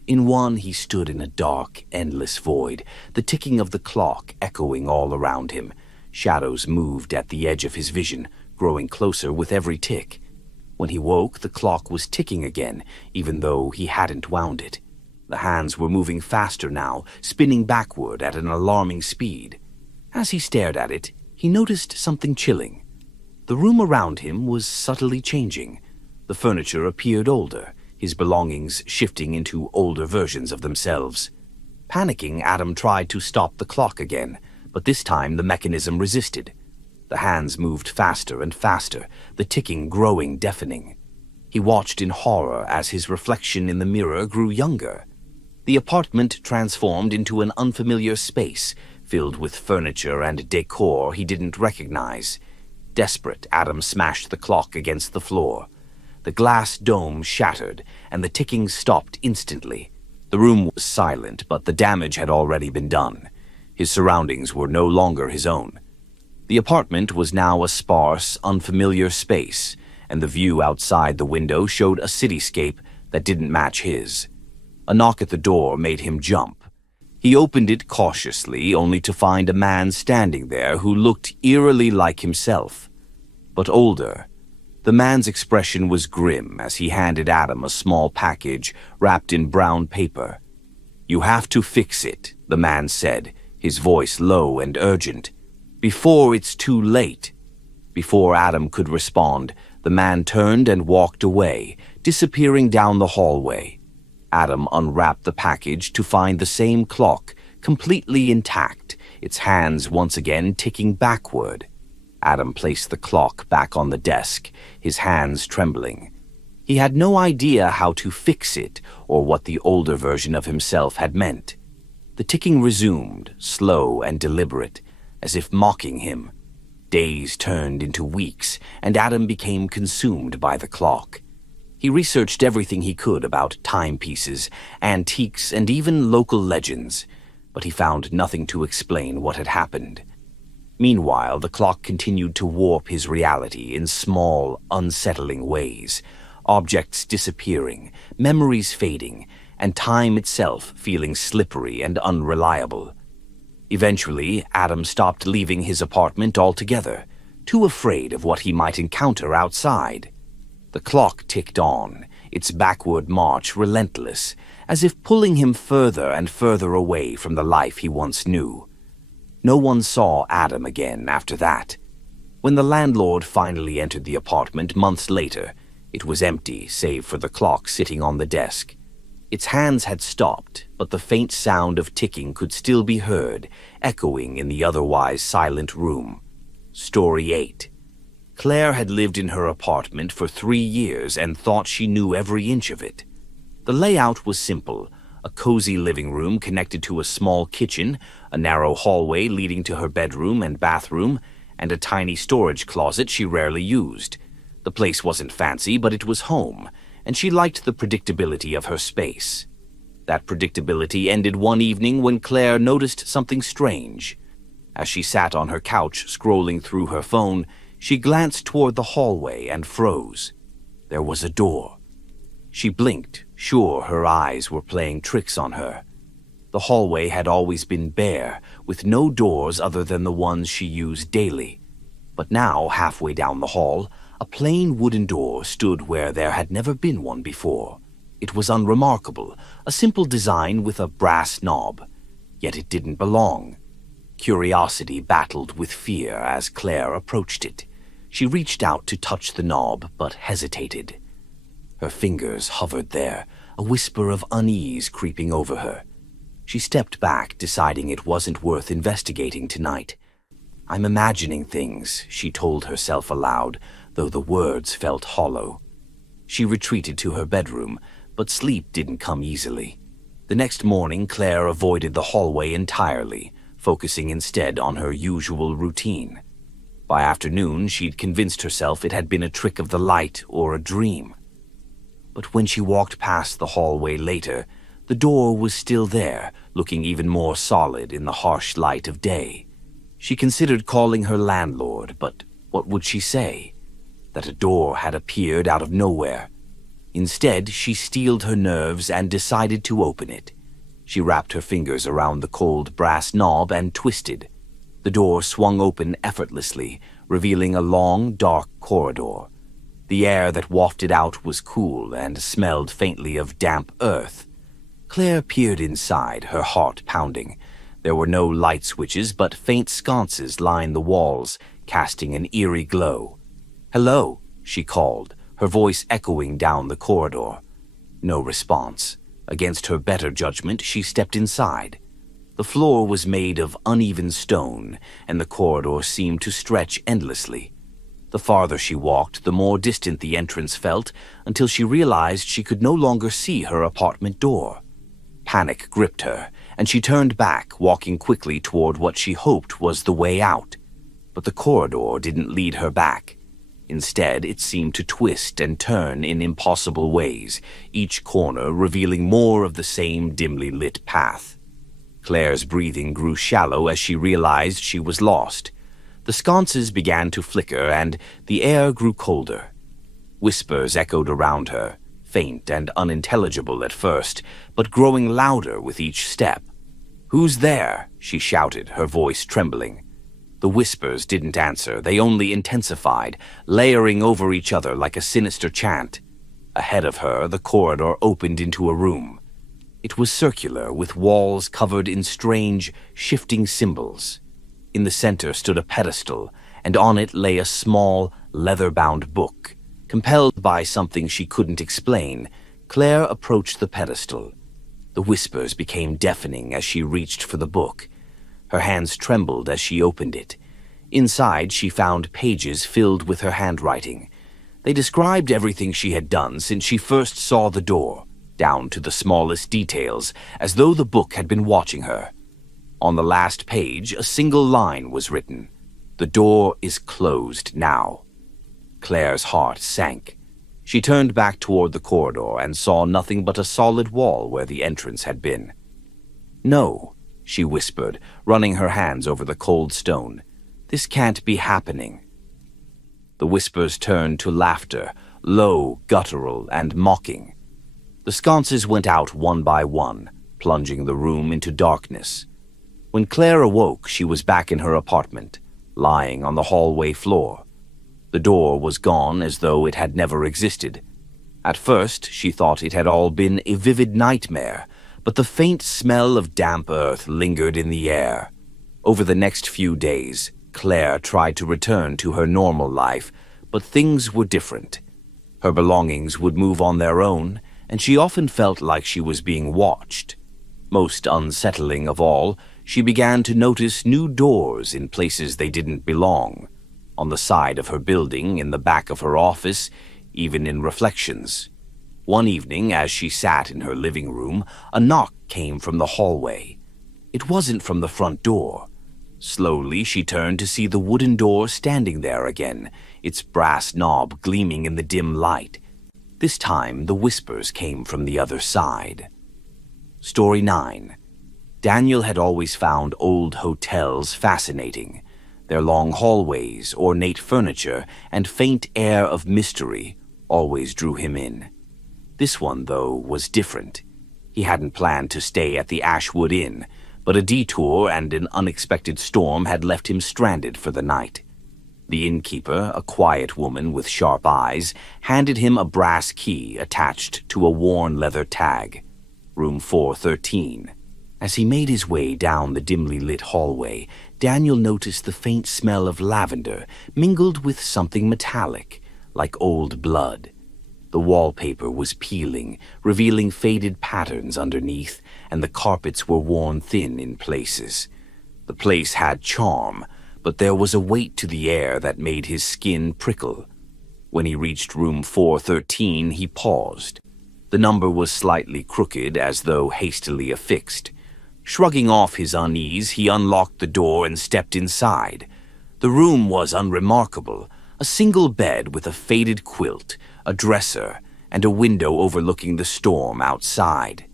In one, he stood in a dark, endless void, the ticking of the clock echoing all around him. Shadows moved at the edge of his vision, growing closer with every tick. When he woke, the clock was ticking again, even though he hadn't wound it. The hands were moving faster now, spinning backward at an alarming speed. As he stared at it, he noticed something chilling. The room around him was subtly changing. The furniture appeared older, his belongings shifting into older versions of themselves. Panicking, Adam tried to stop the clock again, but this time the mechanism resisted. The hands moved faster and faster, the ticking growing deafening. He watched in horror as his reflection in the mirror grew younger. The apartment transformed into an unfamiliar space, filled with furniture and decor he didn't recognize. Desperate, Adam smashed the clock against the floor. The glass dome shattered, and the ticking stopped instantly. The room was silent, but the damage had already been done. His surroundings were no longer his own. The apartment was now a sparse, unfamiliar space, and the view outside the window showed a cityscape that didn't match his. A knock at the door made him jump. He opened it cautiously, only to find a man standing there who looked eerily like himself, but older. The man's expression was grim as he handed Adam a small package wrapped in brown paper. "You have to fix it," the man said, his voice low and urgent, "before it's too late." Before Adam could respond, the man turned and walked away, disappearing down the hallway. Adam unwrapped the package to find the same clock, completely intact, its hands once again ticking backward. Adam placed the clock back on the desk, his hands trembling. He had no idea how to fix it or what the older version of himself had meant. The ticking resumed, slow and deliberate, as if mocking him. Days turned into weeks, and Adam became consumed by the clock. He researched everything he could about timepieces, antiques, and even local legends, but he found nothing to explain what had happened. Meanwhile, the clock continued to warp his reality in small, unsettling ways, objects disappearing, memories fading, and time itself feeling slippery and unreliable. Eventually, Adam stopped leaving his apartment altogether, too afraid of what he might encounter outside. The clock ticked on, its backward march relentless, as if pulling him further and further away from the life he once knew. No one saw Adam again after that. When the landlord finally entered the apartment months later, it was empty save for the clock sitting on the desk. Its hands had stopped, but the faint sound of ticking could still be heard, echoing in the otherwise silent room. Story 8. Claire had lived in her apartment for 3 years and thought she knew every inch of it. The layout was simple: a cozy living room connected to a small kitchen, a narrow hallway leading to her bedroom and bathroom, and a tiny storage closet she rarely used. The place wasn't fancy, but it was home, and she liked the predictability of her space. That predictability ended one evening when Claire noticed something strange. As she sat on her couch scrolling through her phone, she glanced toward the hallway and froze. There was a door. She blinked, sure her eyes were playing tricks on her. The hallway had always been bare, with no doors other than the ones she used daily. But now, halfway down the hall, a plain wooden door stood where there had never been one before. It was unremarkable, a simple design with a brass knob. Yet it didn't belong. Curiosity battled with fear as Claire approached it. She reached out to touch the knob, but hesitated. Her fingers hovered there, a whisper of unease creeping over her. She stepped back, deciding it wasn't worth investigating tonight. "I'm imagining things," she told herself aloud, though the words felt hollow. She retreated to her bedroom, but sleep didn't come easily. The next morning, Claire avoided the hallway entirely, focusing instead on her usual routine. By afternoon, she'd convinced herself it had been a trick of the light or a dream. But when she walked past the hallway later, the door was still there, looking even more solid in the harsh light of day. She considered calling her landlord, but what would she say? That a door had appeared out of nowhere. Instead, she steeled her nerves and decided to open it. She wrapped her fingers around the cold brass knob and twisted. The door swung open effortlessly, revealing a long, dark corridor. The air that wafted out was cool and smelled faintly of damp earth. Claire peered inside, her heart pounding. There were no light switches, but faint sconces lined the walls, casting an eerie glow. "Hello," she called, her voice echoing down the corridor. No response. Against her better judgment, she stepped inside. The floor was made of uneven stone, and the corridor seemed to stretch endlessly. The farther she walked, the more distant the entrance felt, until she realized she could no longer see her apartment door. Panic gripped her, and she turned back, walking quickly toward what she hoped was the way out. But the corridor didn't lead her back. Instead, it seemed to twist and turn in impossible ways, each corner revealing more of the same dimly lit path. Claire's breathing grew shallow as she realized she was lost. The sconces began to flicker, and the air grew colder. Whispers echoed around her, faint and unintelligible at first, but growing louder with each step. "Who's there?" she shouted, her voice trembling. The whispers didn't answer, they only intensified, layering over each other like a sinister chant. Ahead of her, the corridor opened into a room. It was circular, with walls covered in strange, shifting symbols. In the center stood a pedestal, and on it lay a small, leather-bound book. Compelled by something she couldn't explain, Claire approached the pedestal. The whispers became deafening as she reached for the book. Her hands trembled as she opened it. Inside, she found pages filled with her handwriting. They described everything she had done since she first saw the door, down to the smallest details, as though the book had been watching her. On the last page, a single line was written: "The door is closed now." Claire's heart sank. She turned back toward the corridor and saw nothing but a solid wall where the entrance had been. "No," she whispered, running her hands over the cold stone. "This can't be happening." The whispers turned to laughter, low, guttural, and mocking. The sconces went out one by one, plunging the room into darkness. When Claire awoke, she was back in her apartment, lying on the hallway floor. The door was gone as though it had never existed. At first, she thought it had all been a vivid nightmare, but the faint smell of damp earth lingered in the air. Over the next few days, Claire tried to return to her normal life, but things were different. Her belongings would move on their own, and she often felt like she was being watched. Most unsettling of all, she began to notice new doors in places they didn't belong. On the side of her building, in the back of her office, even in reflections. One evening, as she sat in her living room, a knock came from the hallway. It wasn't from the front door. Slowly, she turned to see the wooden door standing there again, its brass knob gleaming in the dim light. This time, the whispers came from the other side. Story 9. Daniel had always found old hotels fascinating. Their long hallways, ornate furniture, and faint air of mystery always drew him in. This one, though, was different. He hadn't planned to stay at the Ashwood Inn, but a detour and an unexpected storm had left him stranded for the night. The innkeeper, a quiet woman with sharp eyes, handed him a brass key attached to a worn leather tag. Room 413. As he made his way down the dimly lit hallway, Daniel noticed the faint smell of lavender mingled with something metallic, like old blood. The wallpaper was peeling, revealing faded patterns underneath, and the carpets were worn thin in places. The place had charm, but there was a weight to the air that made his skin prickle. When he reached room 413, he paused. The number was slightly crooked, as though hastily affixed. Shrugging off his unease, he unlocked the door and stepped inside. The room was unremarkable. A single bed with a faded quilt, a dresser, and a window overlooking the storm outside.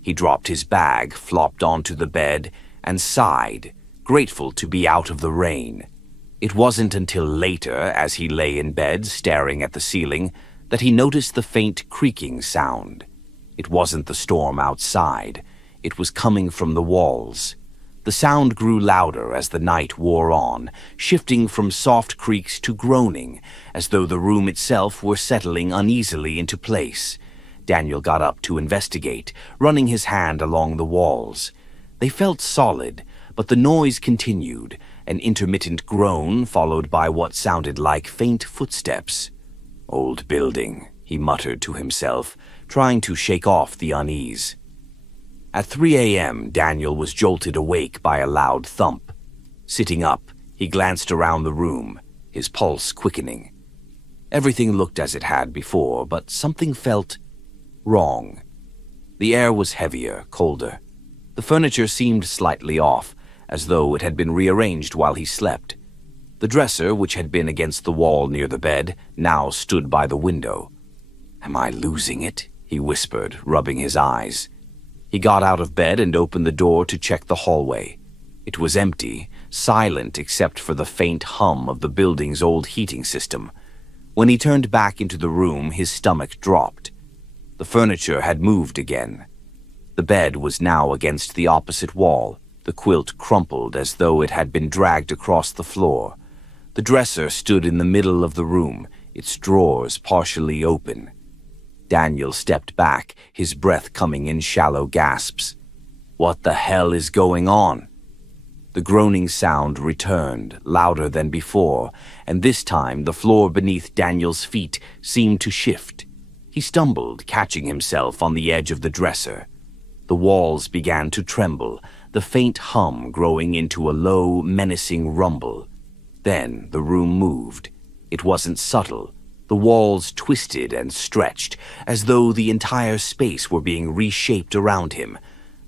He dropped his bag, flopped onto the bed, and sighed, grateful to be out of the rain. It wasn't until later, as he lay in bed staring at the ceiling, that he noticed the faint creaking sound. It wasn't the storm outside. It was coming from the walls. The sound grew louder as the night wore on, shifting from soft creaks to groaning, as though the room itself were settling uneasily into place. Daniel got up to investigate, running his hand along the walls. They felt solid, but the noise continued, an intermittent groan followed by what sounded like faint footsteps. "Old building," he muttered to himself, trying to shake off the unease. At 3 a.m., Daniel was jolted awake by a loud thump. Sitting up, he glanced around the room, his pulse quickening. Everything looked as it had before, but something felt wrong. The air was heavier, colder. The furniture seemed slightly off, as though it had been rearranged while he slept. The dresser, which had been against the wall near the bed, now stood by the window. "Am I losing it?" he whispered, rubbing his eyes. He got out of bed and opened the door to check the hallway. It was empty, silent except for the faint hum of the building's old heating system. When he turned back into the room, his stomach dropped. The furniture had moved again. The bed was now against the opposite wall, The quilt crumpled as though it had been dragged across the floor. The dresser stood in the middle of the room, its drawers partially open. Daniel stepped back, his breath coming in shallow gasps. What the hell is going on? The groaning sound returned, louder than before, and this time the floor beneath Daniel's feet seemed to shift. He stumbled, catching himself on the edge of the dresser. The walls began to tremble, the faint hum growing into a low, menacing rumble. Then the room moved. It wasn't subtle. The walls twisted and stretched, as though the entire space were being reshaped around him.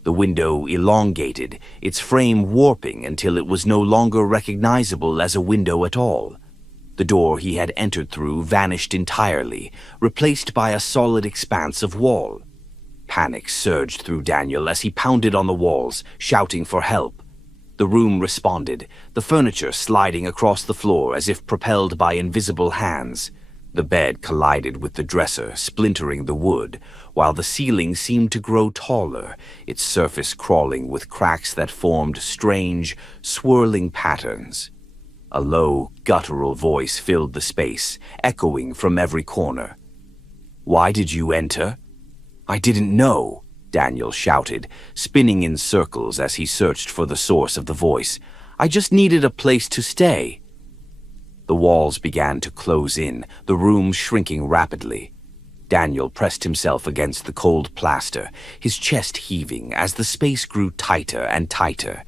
The window elongated, its frame warping until it was no longer recognizable as a window at all. The door he had entered through vanished entirely, replaced by a solid expanse of wall. Panic surged through Daniel as he pounded on the walls, shouting for help. The room responded, the furniture sliding across the floor as if propelled by invisible hands. The bed collided with the dresser, splintering the wood, while the ceiling seemed to grow taller, its surface crawling with cracks that formed strange, swirling patterns. A low, guttural voice filled the space, echoing from every corner. "Why did you enter?" "I didn't know," Daniel shouted, spinning in circles as he searched for the source of the voice. "I just needed a place to stay." The walls began to close in, the room shrinking rapidly. Daniel pressed himself against the cold plaster, his chest heaving as the space grew tighter and tighter.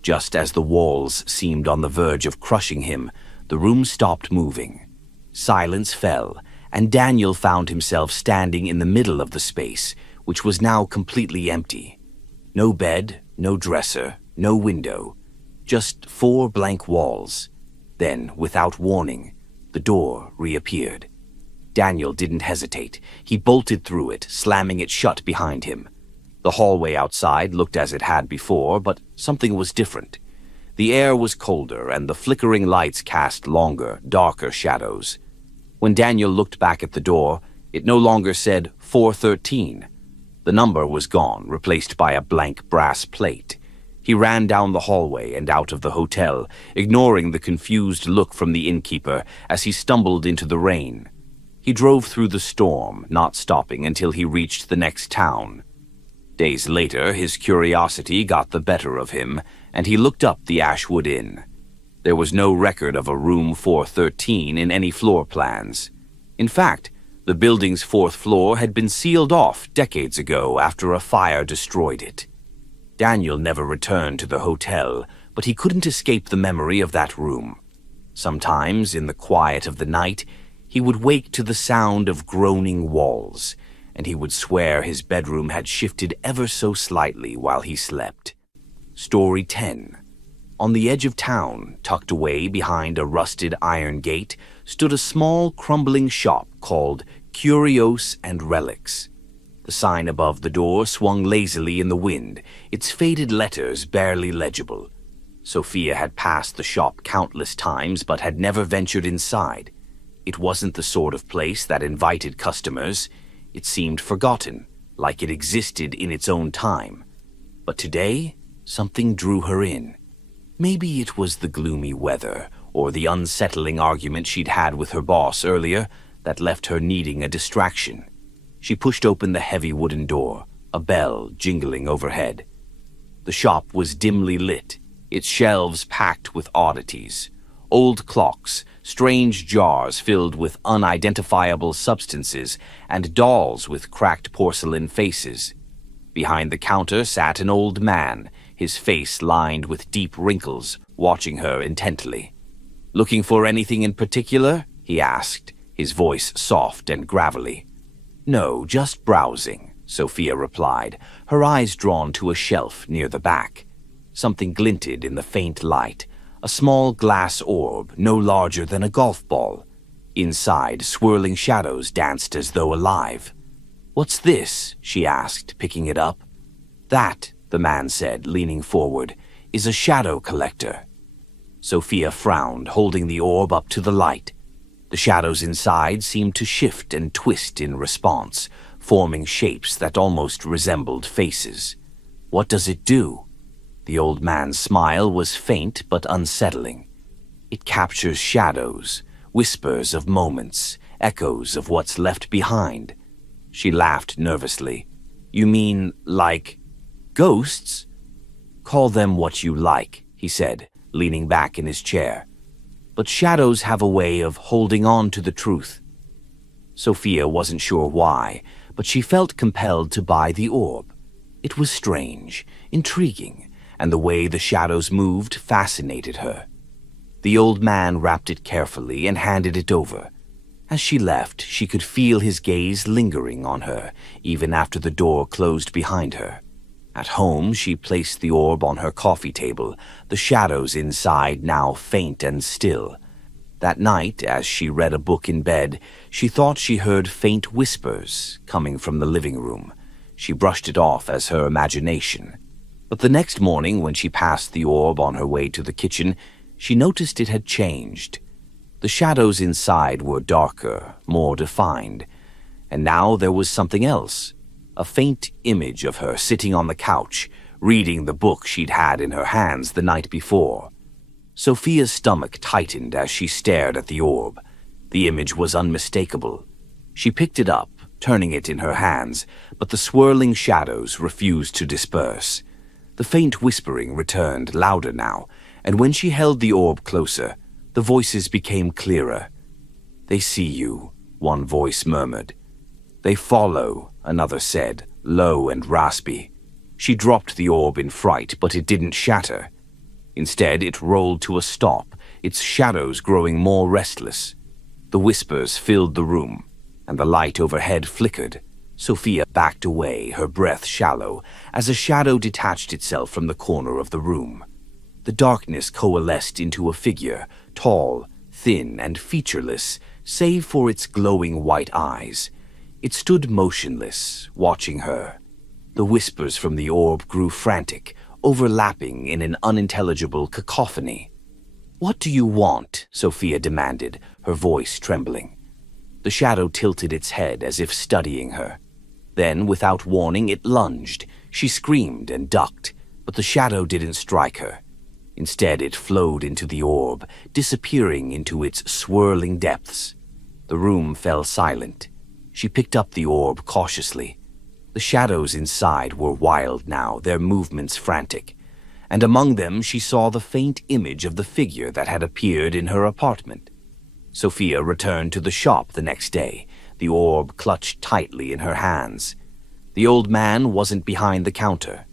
Just as the walls seemed on the verge of crushing him, the room stopped moving. Silence fell, and Daniel found himself standing in the middle of the space, which was now completely empty. No bed, no dresser, no window, just 4 blank walls. Then, without warning, the door reappeared. Daniel didn't hesitate. He bolted through it, slamming it shut behind him. The hallway outside looked as it had before, but something was different. The air was colder, and the flickering lights cast longer, darker shadows. When Daniel looked back at the door, it no longer said 413. The number was gone, replaced by a blank brass plate. He ran down the hallway and out of the hotel, ignoring the confused look from the innkeeper as he stumbled into the rain. He drove through the storm, not stopping until he reached the next town. Days later, his curiosity got the better of him, and he looked up the Ashwood Inn. There was no record of a room 413 in any floor plans. In fact, the building's 4th floor had been sealed off decades ago after a fire destroyed it. Daniel never returned to the hotel, but he couldn't escape the memory of that room. Sometimes, in the quiet of the night, he would wake to the sound of groaning walls, and he would swear his bedroom had shifted ever so slightly while he slept. Story 10. On the edge of town, tucked away behind a rusted iron gate, stood a small, crumbling shop called Curios and Relics. The sign above the door swung lazily in the wind, its faded letters barely legible. Sophia had passed the shop countless times but had never ventured inside. It wasn't the sort of place that invited customers. It seemed forgotten, like it existed in its own time. But today, something drew her in. Maybe it was the gloomy weather or the unsettling argument she'd had with her boss earlier that left her needing a distraction. She pushed open the heavy wooden door, a bell jingling overhead. The shop was dimly lit, its shelves packed with oddities. Old clocks, strange jars filled with unidentifiable substances, and dolls with cracked porcelain faces. Behind the counter sat an old man, his face lined with deep wrinkles, watching her intently. "Looking for anything in particular?" he asked, his voice soft and gravelly. "No, just browsing," Sophia replied, her eyes drawn to a shelf near the back. Something glinted in the faint light, a small glass orb no larger than a golf ball. Inside, swirling shadows danced as though alive. "What's this?" she asked, picking it up. "That," the man said, leaning forward, "is a shadow collector." Sophia frowned, holding the orb up to the light. The shadows inside seemed to shift and twist in response, forming shapes that almost resembled faces. "What does it do?" The old man's smile was faint but unsettling. "It captures shadows, whispers of moments, echoes of what's left behind." She laughed nervously. "You mean, like, ghosts?" "Call them what you like," he said, leaning back in his chair. "But shadows have a way of holding on to the truth." Sophia wasn't sure why, but she felt compelled to buy the orb. It was strange, intriguing, and the way the shadows moved fascinated her. The old man wrapped it carefully and handed it over. As she left, she could feel his gaze lingering on her, even after the door closed behind her. At home, she placed the orb on her coffee table, the shadows inside now faint and still. That night, as she read a book in bed, she thought she heard faint whispers coming from the living room. She brushed it off as her imagination. But the next morning, when she passed the orb on her way to the kitchen, she noticed it had changed. The shadows inside were darker, more defined. And now there was something else. A faint image of her sitting on the couch, reading the book she'd had in her hands the night before. Sophia's stomach tightened as she stared at the orb. The image was unmistakable. She picked it up, turning it in her hands, but the swirling shadows refused to disperse. The faint whispering returned, louder now, and when she held the orb closer, the voices became clearer. "They see you," one voice murmured. "They follow," another said, low and raspy. She dropped the orb in fright, but it didn't shatter. Instead, it rolled to a stop, its shadows growing more restless. The whispers filled the room, and the light overhead flickered. Sophia backed away, her breath shallow, as a shadow detached itself from the corner of the room. The darkness coalesced into a figure, tall, thin, and featureless, save for its glowing white eyes. It stood motionless, watching her. The whispers from the orb grew frantic, overlapping in an unintelligible cacophony. "What do you want?" Sophia demanded, her voice trembling. The shadow tilted its head as if studying her. Then, without warning, it lunged. She screamed and ducked, but the shadow didn't strike her. Instead, it flowed into the orb, disappearing into its swirling depths. The room fell silent. She picked up the orb cautiously. The shadows inside were wild now, their movements frantic, and among them she saw the faint image of the figure that had appeared in her apartment. Sophia returned to the shop the next day, the orb clutched tightly in her hands. The old man wasn't behind the counter.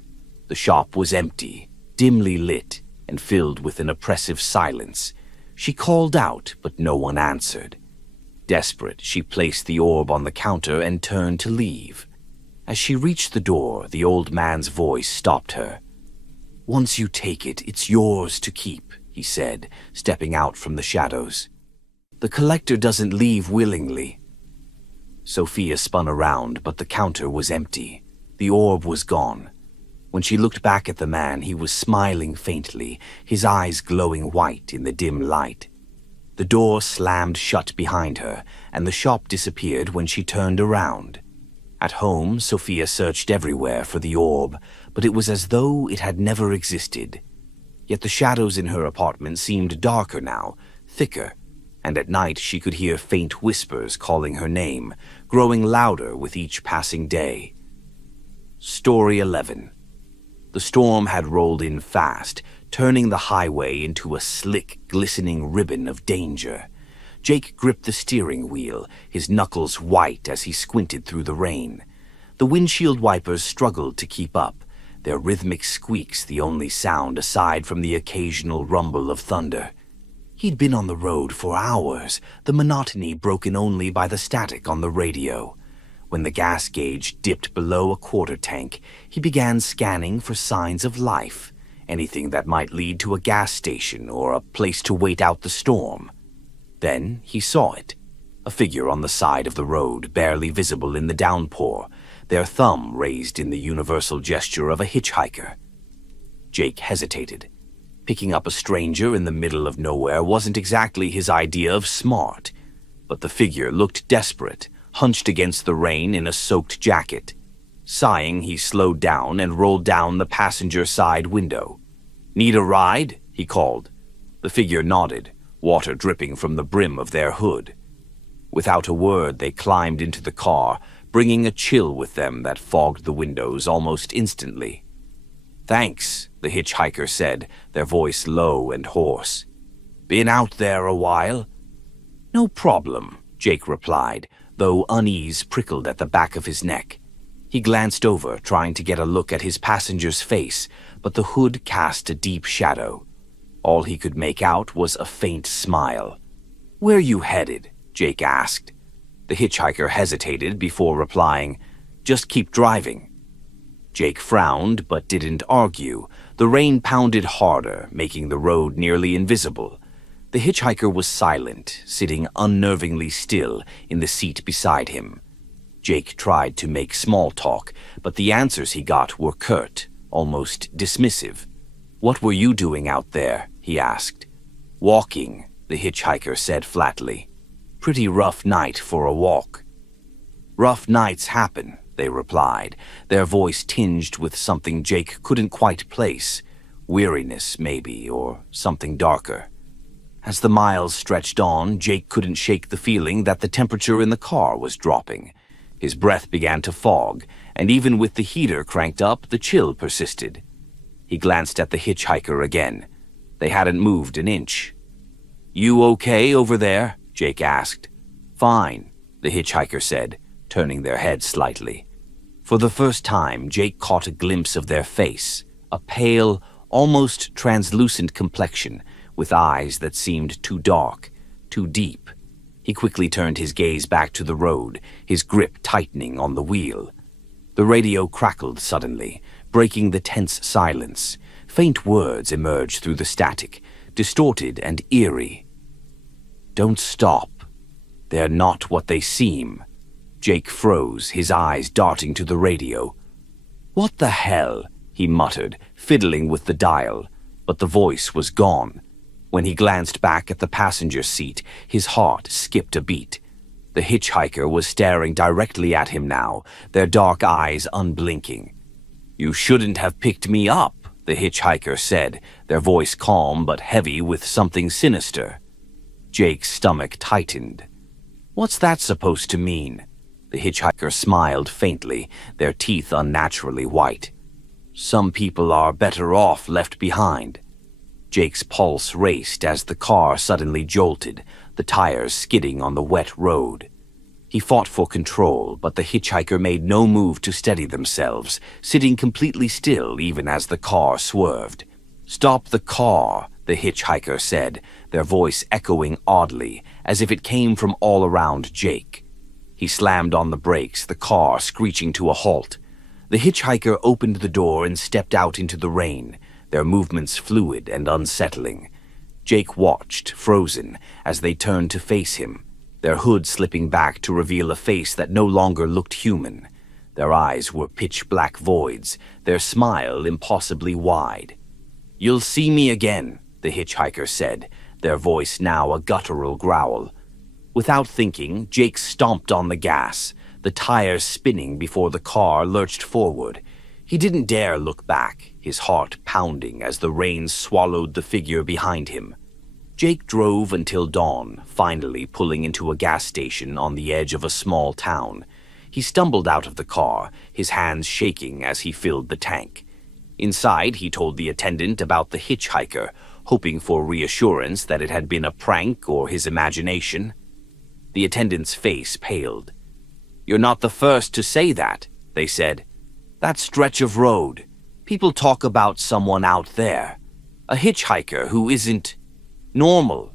The shop was empty, dimly lit, and filled with an oppressive silence. She called out, but no one answered. Desperate, she placed the orb on the counter and turned to leave. As she reached the door, the old man's voice stopped her. "Once you take it, it's yours to keep," he said, stepping out from the shadows. "The collector doesn't leave willingly." Sophia spun around, but the counter was empty. The orb was gone. When she looked back at the man, he was smiling faintly, his eyes glowing white in the dim light. The door slammed shut behind her, and the shop disappeared when she turned around. At home, Sophia searched everywhere for the orb, but it was as though it had never existed. Yet the shadows in her apartment seemed darker now, thicker, and at night she could hear faint whispers calling her name, growing louder with each passing day. Story 11. The storm had rolled in fast, turning the highway into a slick, glistening ribbon of danger. Jake gripped the steering wheel, his knuckles white as he squinted through the rain. The windshield wipers struggled to keep up, their rhythmic squeaks the only sound aside from the occasional rumble of thunder. He'd been on the road for hours, the monotony broken only by the static on the radio. When the gas gauge dipped below a quarter tank, he began scanning for signs of life, anything that might lead to a gas station or a place to wait out the storm. Then he saw it, a figure on the side of the road, barely visible in the downpour, their thumb raised in the universal gesture of a hitchhiker. Jake hesitated. Picking up a stranger in the middle of nowhere wasn't exactly his idea of smart, but the figure looked desperate, hunched against the rain in a soaked jacket. Sighing, he slowed down and rolled down the passenger side window. "Need a ride?" he called. The figure nodded, water dripping from the brim of their hood. Without a word, they climbed into the car, bringing a chill with them that fogged the windows almost instantly. "Thanks," the hitchhiker said, their voice low and hoarse. "Been out there a while?" "No problem," Jake replied, though unease prickled at the back of his neck. He glanced over, trying to get a look at his passenger's face, but the hood cast a deep shadow. All he could make out was a faint smile. "Where you headed?" Jake asked. The hitchhiker hesitated before replying, "Just keep driving." Jake frowned but didn't argue. The rain pounded harder, making the road nearly invisible. The hitchhiker was silent, sitting unnervingly still in the seat beside him. Jake tried to make small talk, but the answers he got were curt, almost dismissive. "What were you doing out there?" he asked. "Walking," the hitchhiker said flatly. "Pretty rough night for a walk." "Rough nights happen," they replied, their voice tinged with something Jake couldn't quite place. Weariness, maybe, or something darker. As the miles stretched on, Jake couldn't shake the feeling that the temperature in the car was dropping. His breath began to fog, and even with the heater cranked up, the chill persisted. He glanced at the hitchhiker again. They hadn't moved an inch. "You okay over there?" Jake asked. "Fine," the hitchhiker said, turning their head slightly. For the first time, Jake caught a glimpse of their face, a pale, almost translucent complexion, with eyes that seemed too dark, too deep. He quickly turned his gaze back to the road, his grip tightening on the wheel. The radio crackled suddenly, breaking the tense silence. Faint words emerged through the static, distorted and eerie. "Don't stop. They're not what they seem." Jake froze, his eyes darting to the radio. "What the hell?" he muttered, fiddling with the dial, but the voice was gone. When he glanced back at the passenger seat, his heart skipped a beat. The hitchhiker was staring directly at him now, their dark eyes unblinking. "You shouldn't have picked me up," the hitchhiker said, their voice calm but heavy with something sinister. Jake's stomach tightened. "What's that supposed to mean?" The hitchhiker smiled faintly, their teeth unnaturally white. "Some people are better off left behind." Jake's pulse raced as the car suddenly jolted, the tires skidding on the wet road. He fought for control, but the hitchhiker made no move to steady themselves, sitting completely still even as the car swerved. "Stop the car," the hitchhiker said, their voice echoing oddly, as if it came from all around Jake. He slammed on the brakes, the car screeching to a halt. The hitchhiker opened the door and stepped out into the rain, their movements fluid and unsettling. Jake watched, frozen, as they turned to face him, their hood slipping back to reveal a face that no longer looked human. Their eyes were pitch-black voids, their smile impossibly wide. "You'll see me again," the hitchhiker said, their voice now a guttural growl. Without thinking, Jake stomped on the gas, the tires spinning before the car lurched forward. He didn't dare look back, his heart pounding as the rain swallowed the figure behind him. Jake drove until dawn, finally pulling into a gas station on the edge of a small town. He stumbled out of the car, his hands shaking as he filled the tank. Inside, he told the attendant about the hitchhiker, hoping for reassurance that it had been a prank or his imagination. The attendant's face paled. "You're not the first to say that," they said. "That stretch of road. People talk about someone out there. A hitchhiker who isn't normal."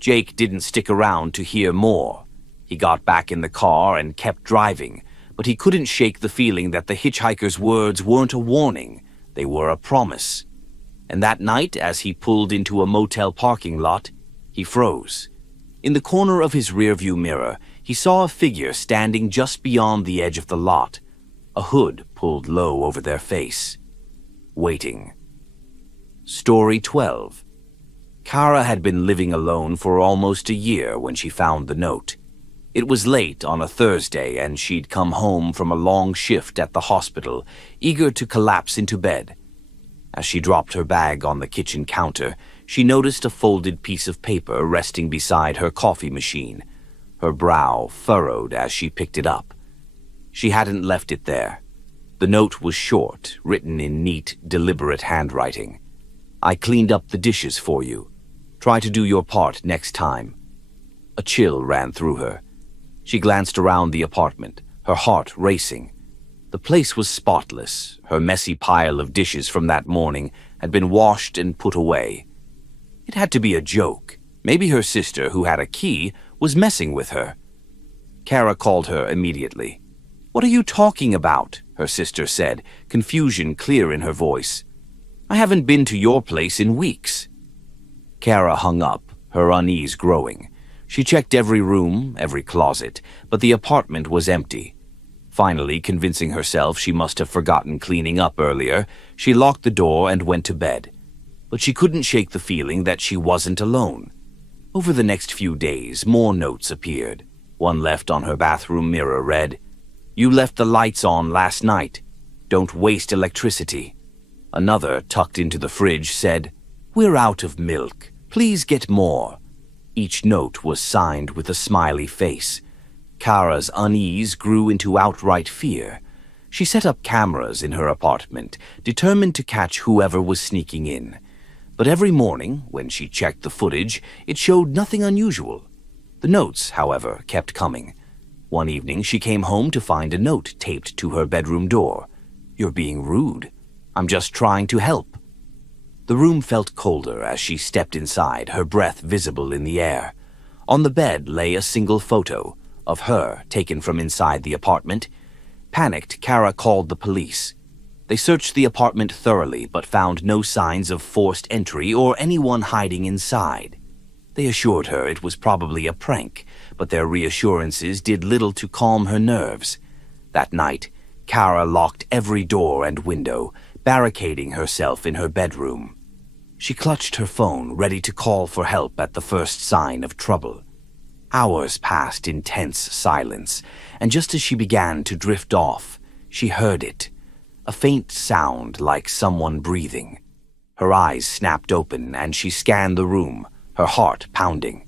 Jake didn't stick around to hear more. He got back in the car and kept driving, but he couldn't shake the feeling that the hitchhiker's words weren't a warning, they were a promise. And that night, as he pulled into a motel parking lot, he froze. In the corner of his rearview mirror, he saw a figure standing just beyond the edge of the lot, a hood pulled low over their face. Waiting. Story 12. Kara had been living alone for almost a year when she found the note. It was late on a Thursday, and she'd come home from a long shift at the hospital, eager to collapse into bed. As she dropped her bag on the kitchen counter, she noticed a folded piece of paper resting beside her coffee machine. Her brow furrowed as she picked it up. She hadn't left it there. The note was short, written in neat, deliberate handwriting. "I cleaned up the dishes for you. Try to do your part next time." A chill ran through her. She glanced around the apartment, her heart racing. The place was spotless. Her messy pile of dishes from that morning had been washed and put away. It had to be a joke. Maybe her sister, who had a key, was messing with her. Kara called her immediately. "What are you talking about?" her sister said, confusion clear in her voice. "I haven't been to your place in weeks." Kara hung up, her unease growing. She checked every room, every closet, but the apartment was empty. Finally, convincing herself she must have forgotten cleaning up earlier, she locked the door and went to bed. But she couldn't shake the feeling that she wasn't alone. Over the next few days, more notes appeared. One left on her bathroom mirror read, "You left the lights on last night. Don't waste electricity." Another, tucked into the fridge, said, "We're out of milk. Please get more." Each note was signed with a smiley face. Kara's unease grew into outright fear. She set up cameras in her apartment, determined to catch whoever was sneaking in. But every morning, when she checked the footage, it showed nothing unusual. The notes, however, kept coming. One evening, she came home to find a note taped to her bedroom door. "You're being rude. I'm just trying to help." The room felt colder as she stepped inside, her breath visible in the air. On the bed lay a single photo of her taken from inside the apartment. Panicked, Kara called the police. They searched the apartment thoroughly but found no signs of forced entry or anyone hiding inside. They assured her it was probably a prank, but their reassurances did little to calm her nerves. That night, Kara locked every door and window, barricading herself in her bedroom. She clutched her phone, ready to call for help at the first sign of trouble. Hours passed in tense silence, and just as she began to drift off, she heard it. A faint sound like someone breathing. Her eyes snapped open and she scanned the room, her heart pounding.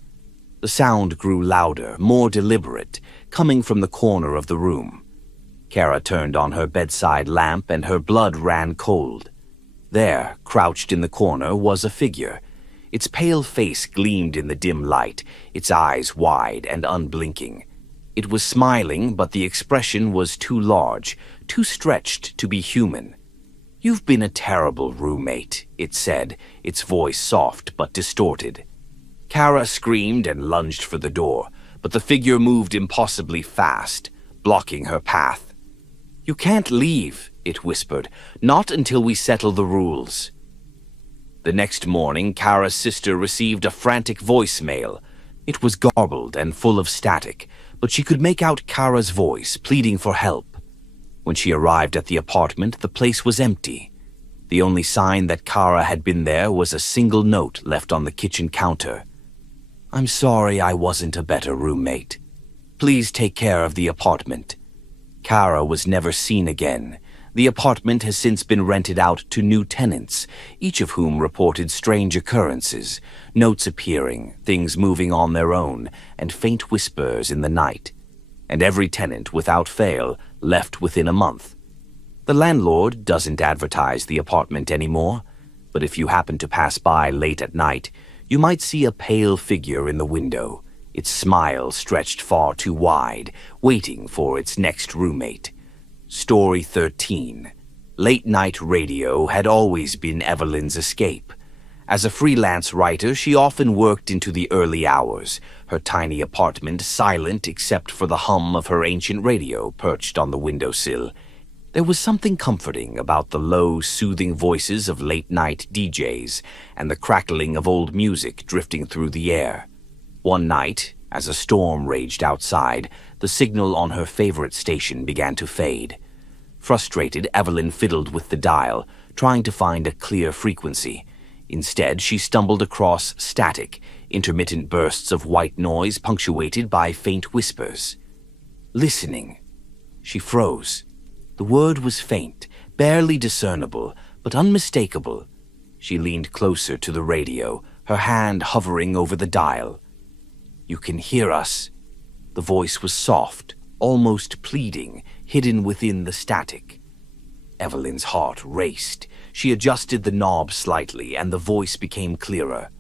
The sound grew louder, more deliberate, coming from the corner of the room. Kara turned on her bedside lamp and her blood ran cold. There, crouched in the corner, was a figure. Its pale face gleamed in the dim light, its eyes wide and unblinking. It was smiling, but the expression was too large, too stretched to be human. "You've been a terrible roommate," it said, its voice soft but distorted. Kara screamed and lunged for the door, but the figure moved impossibly fast, blocking her path. "You can't leave," it whispered, "not until we settle the rules." The next morning, Kara's sister received a frantic voicemail. It was garbled and full of static, but she could make out Kara's voice pleading for help. When she arrived at the apartment, the place was empty. The only sign that Kara had been there was a single note left on the kitchen counter. "I'm sorry I wasn't a better roommate. Please take care of the apartment." Kara was never seen again. The apartment has since been rented out to new tenants, each of whom reported strange occurrences, notes appearing, things moving on their own, and faint whispers in the night. And every tenant, without fail, left within a month. The landlord doesn't advertise the apartment anymore, but if you happen to pass by late at night, you might see a pale figure in the window, its smile stretched far too wide, waiting for its next roommate. Story 13. Late-night radio had always been Evelyn's escape. As a freelance writer, she often worked into the early hours, her tiny apartment silent except for the hum of her ancient radio perched on the windowsill. There was something comforting about the low, soothing voices of late-night DJs and the crackling of old music drifting through the air. One night, as a storm raged outside, the signal on her favorite station began to fade. Frustrated, Evelyn fiddled with the dial, trying to find a clear frequency. Instead, she stumbled across static, intermittent bursts of white noise punctuated by faint whispers. Listening. She froze. The word was faint, barely discernible, but unmistakable. She leaned closer to the radio, her hand hovering over the dial. "You can hear us." The voice was soft, almost pleading, hidden within the static. Evelyn's heart raced. She adjusted the knob slightly, and the voice became clearer.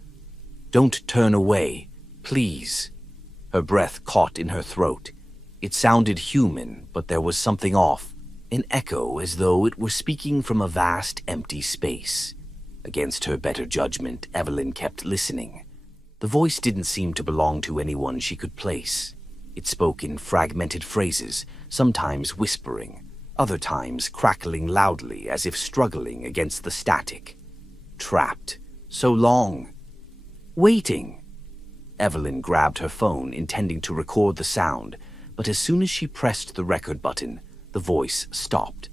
"Don't turn away, please." Her breath caught in her throat. It sounded human, but there was something off, an echo as though it were speaking from a vast, empty space. Against her better judgment, Evelyn kept listening. The voice didn't seem to belong to anyone she could place. It spoke in fragmented phrases, sometimes whispering, other times crackling loudly as if struggling against the static. Trapped. So long. Waiting. Evelyn grabbed her phone, intending to record the sound, but as soon as she pressed the record button, the voice stopped.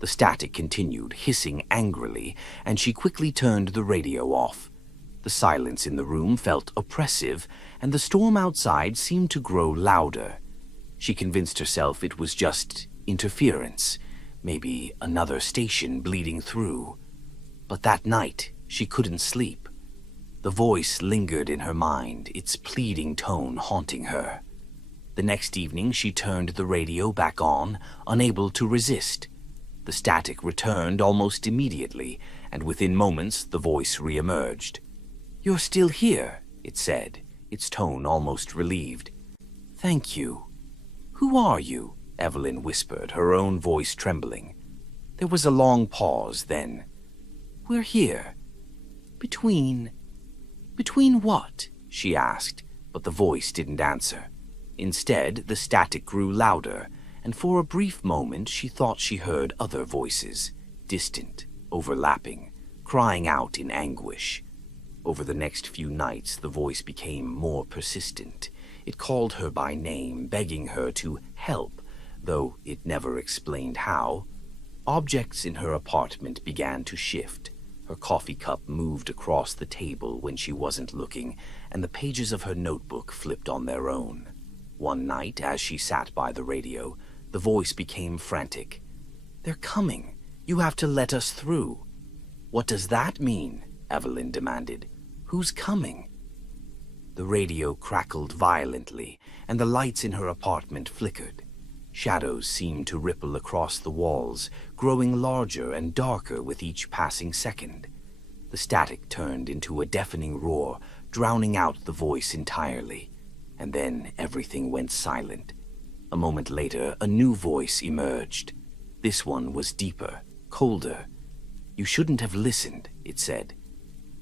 The static continued, hissing angrily, and she quickly turned the radio off. The silence in the room felt oppressive, and the storm outside seemed to grow louder. She convinced herself it was just interference, maybe another station bleeding through. But that night, she couldn't sleep. The voice lingered in her mind, its pleading tone haunting her. The next evening, she turned the radio back on, unable to resist. The static returned almost immediately, and within moments, the voice re-emerged. "You're still here," it said, its tone almost relieved. "Thank you." "Who are you?" Evelyn whispered, her own voice trembling. There was a long pause, then. "We're here." Between what?" she asked, but the voice didn't answer. Instead, the static grew louder, and for a brief moment she thought she heard other voices, distant, overlapping, crying out in anguish. Over the next few nights, the voice became more persistent. It called her by name, begging her to help, though it never explained how. Objects in her apartment began to shift. Her coffee cup moved across the table when she wasn't looking, and the pages of her notebook flipped on their own. One night, as she sat by the radio, the voice became frantic. "They're coming. You have to let us through." "What does that mean?" Evelyn demanded. "Who's coming?" The radio crackled violently, and the lights in her apartment flickered. Shadows seemed to ripple across the walls, growing larger and darker with each passing second. The static turned into a deafening roar, drowning out the voice entirely. And then everything went silent. A moment later, a new voice emerged. This one was deeper, colder. "You shouldn't have listened," it said.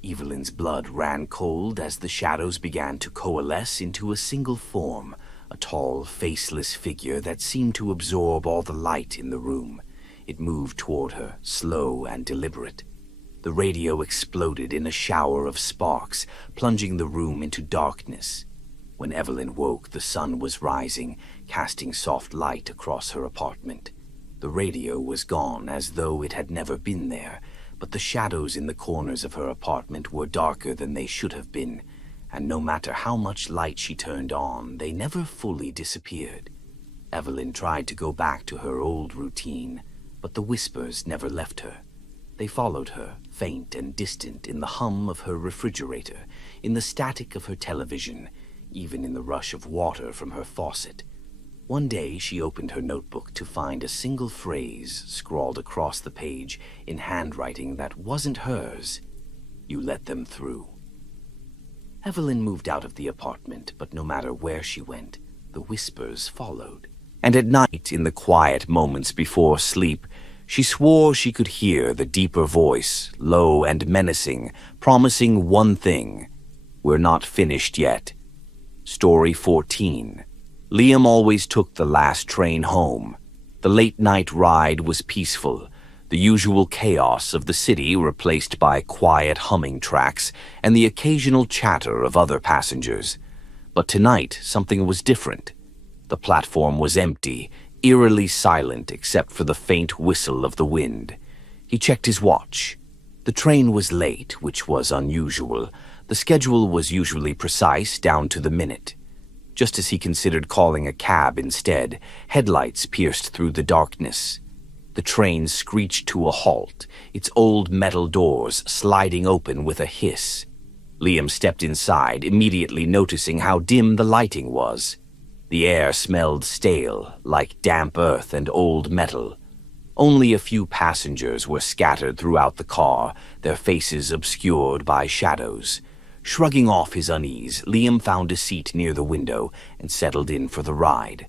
Evelyn's blood ran cold as the shadows began to coalesce into a single form, a tall, faceless figure that seemed to absorb all the light in the room. It moved toward her, slow and deliberate. The radio exploded in a shower of sparks, plunging the room into darkness. When Evelyn woke, the sun was rising, casting soft light across her apartment. The radio was gone, as though it had never been there, but the shadows in the corners of her apartment were darker than they should have been, and no matter how much light she turned on, they never fully disappeared. Evelyn tried to go back to her old routine, but the whispers never left her. They followed her, faint and distant, in the hum of her refrigerator, in the static of her television, even in the rush of water from her faucet. One day she opened her notebook to find a single phrase scrawled across the page in handwriting that wasn't hers. "You let them through." Evelyn moved out of the apartment, but no matter where she went, the whispers followed. And at night, in the quiet moments before sleep, she swore she could hear the deeper voice, low and menacing, promising one thing: "We're not finished yet." Story 14. Liam always took the last train home. The late-night ride was peaceful, the usual chaos of the city replaced by quiet humming tracks and the occasional chatter of other passengers. But tonight, something was different. The platform was empty, eerily silent except for the faint whistle of the wind. He checked his watch. The train was late, which was unusual. The schedule was usually precise, down to the minute. Just as he considered calling a cab instead, headlights pierced through the darkness. The train screeched to a halt, its old metal doors sliding open with a hiss. Liam stepped inside, immediately noticing how dim the lighting was. The air smelled stale, like damp earth and old metal. Only a few passengers were scattered throughout the car, their faces obscured by shadows. Shrugging off his unease, Liam found a seat near the window and settled in for the ride.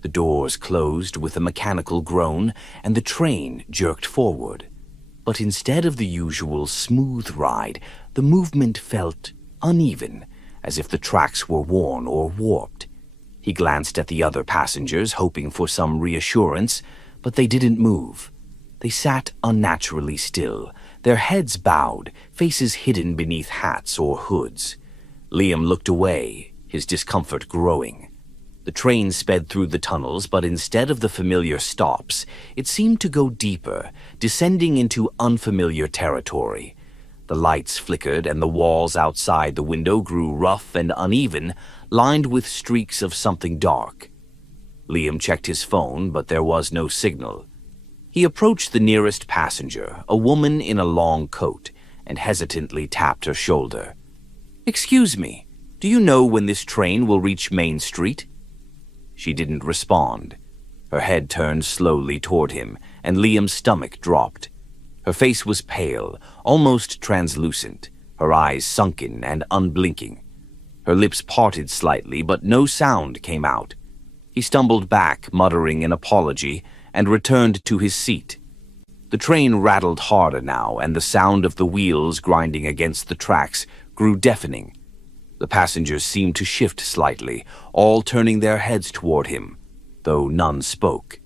The doors closed with a mechanical groan, and the train jerked forward. But instead of the usual smooth ride, the movement felt uneven, as if the tracks were worn or warped. He glanced at the other passengers, hoping for some reassurance, but they didn't move. They sat unnaturally still, their heads bowed, faces hidden beneath hats or hoods. Liam looked away, his discomfort growing. The train sped through the tunnels, but instead of the familiar stops, it seemed to go deeper, descending into unfamiliar territory. The lights flickered and the walls outside the window grew rough and uneven, lined with streaks of something dark. Liam checked his phone, but there was no signal. He approached the nearest passenger, a woman in a long coat, and hesitantly tapped her shoulder. "Excuse me, do you know when this train will reach Main Street?" She didn't respond. Her head turned slowly toward him, and Liam's stomach dropped. Her face was pale, almost translucent, her eyes sunken and unblinking. Her lips parted slightly, but no sound came out. He stumbled back, muttering an apology, and returned to his seat. The train rattled harder now, and the sound of the wheels grinding against the tracks grew deafening. The passengers seemed to shift slightly, all turning their heads toward him, though none spoke.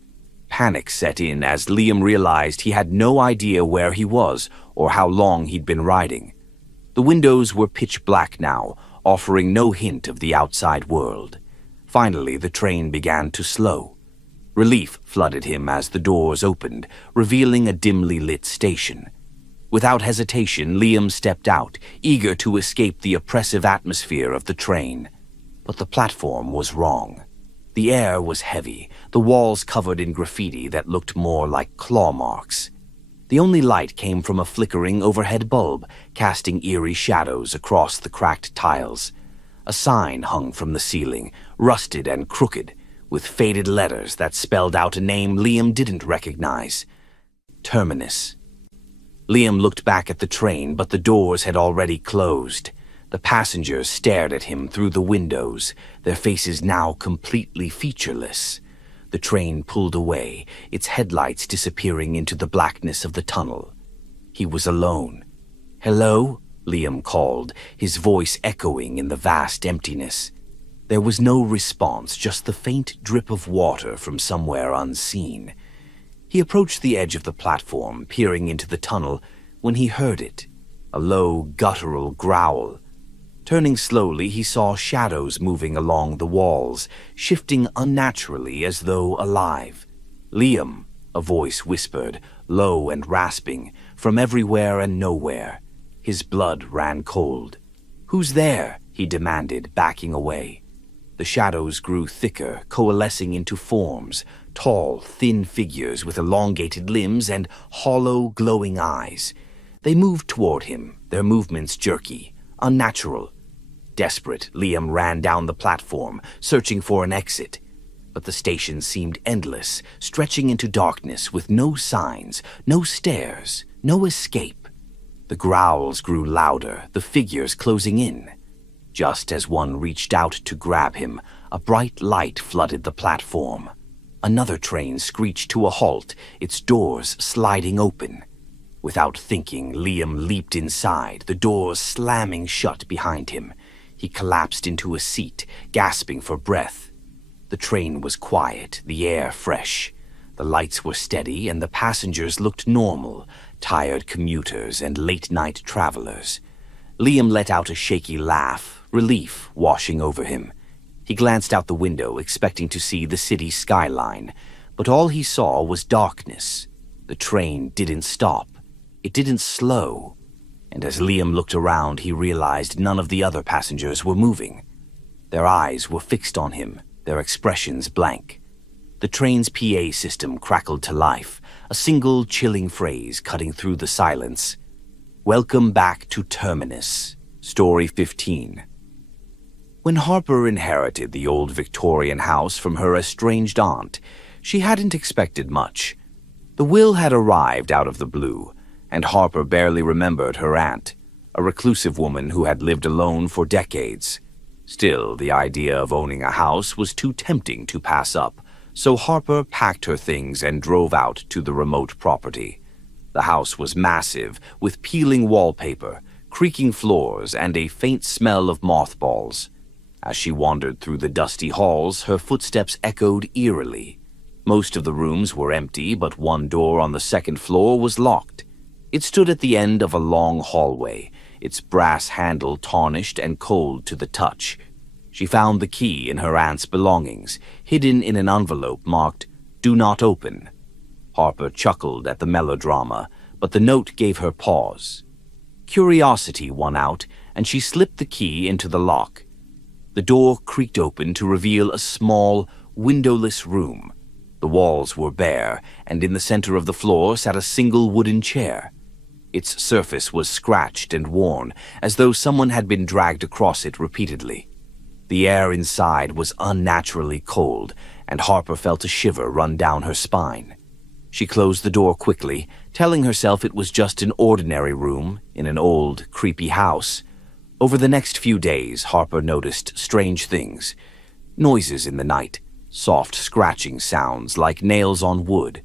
Panic set in as Liam realized he had no idea where he was or how long he'd been riding. The windows were pitch black now, offering no hint of the outside world. Finally, the train began to slow. Relief flooded him as the doors opened, revealing a dimly lit station. Without hesitation, Liam stepped out, eager to escape the oppressive atmosphere of the train. But the platform was wrong. The air was heavy, the walls covered in graffiti that looked more like claw marks. The only light came from a flickering overhead bulb, casting eerie shadows across the cracked tiles. A sign hung from the ceiling, rusted and crooked, with faded letters that spelled out a name Liam didn't recognize. Terminus. Liam looked back at the train, but the doors had already closed. The passengers stared at him through the windows, their faces now completely featureless. The train pulled away, its headlights disappearing into the blackness of the tunnel. He was alone. "Hello?" Liam called, his voice echoing in the vast emptiness. There was no response, just the faint drip of water from somewhere unseen. He approached the edge of the platform, peering into the tunnel, when he heard it, a low, guttural growl. Turning slowly, he saw shadows moving along the walls, shifting unnaturally as though alive. "Liam," a voice whispered, low and rasping, from everywhere and nowhere. His blood ran cold. "Who's there?" he demanded, backing away. The shadows grew thicker, coalescing into forms, tall, thin figures with elongated limbs and hollow, glowing eyes. They moved toward him, their movements jerky, unnatural. Desperate, Liam ran down the platform, searching for an exit. But the station seemed endless, stretching into darkness with no signs, no stairs, no escape. The growls grew louder, the figures closing in. Just as one reached out to grab him, a bright light flooded the platform. Another train screeched to a halt, its doors sliding open. Without thinking, Liam leaped inside, the doors slamming shut behind him. He collapsed into a seat, gasping for breath. The train was quiet, the air fresh. The lights were steady, and the passengers looked normal, tired commuters and late-night travelers. Liam let out a shaky laugh, relief washing over him. He glanced out the window, expecting to see the city skyline, but all he saw was darkness. The train didn't stop. It didn't slow. And as Liam looked around, he realized none of the other passengers were moving. Their eyes were fixed on him, their expressions blank. The train's PA system crackled to life, a single chilling phrase cutting through the silence. "Welcome back to Terminus, Story 15. When Harper inherited the old Victorian house from her estranged aunt, she hadn't expected much. The will had arrived out of the blue, and Harper barely remembered her aunt, a reclusive woman who had lived alone for decades. Still, the idea of owning a house was too tempting to pass up, so Harper packed her things and drove out to the remote property. The house was massive, with peeling wallpaper, creaking floors, and a faint smell of mothballs. As she wandered through the dusty halls, her footsteps echoed eerily. Most of the rooms were empty, but one door on the second floor was locked. It stood at the end of a long hallway, its brass handle tarnished and cold to the touch. She found the key in her aunt's belongings, hidden in an envelope marked, "Do not open." Harper chuckled at the melodrama, but the note gave her pause. Curiosity won out, and she slipped the key into the lock. The door creaked open to reveal a small, windowless room. The walls were bare, and in the center of the floor sat a single wooden chair. Its surface was scratched and worn, as though someone had been dragged across it repeatedly. The air inside was unnaturally cold, and Harper felt a shiver run down her spine. She closed the door quickly, telling herself it was just an ordinary room in an old, creepy house. Over the next few days, Harper noticed strange things. Noises in the night, soft scratching sounds like nails on wood.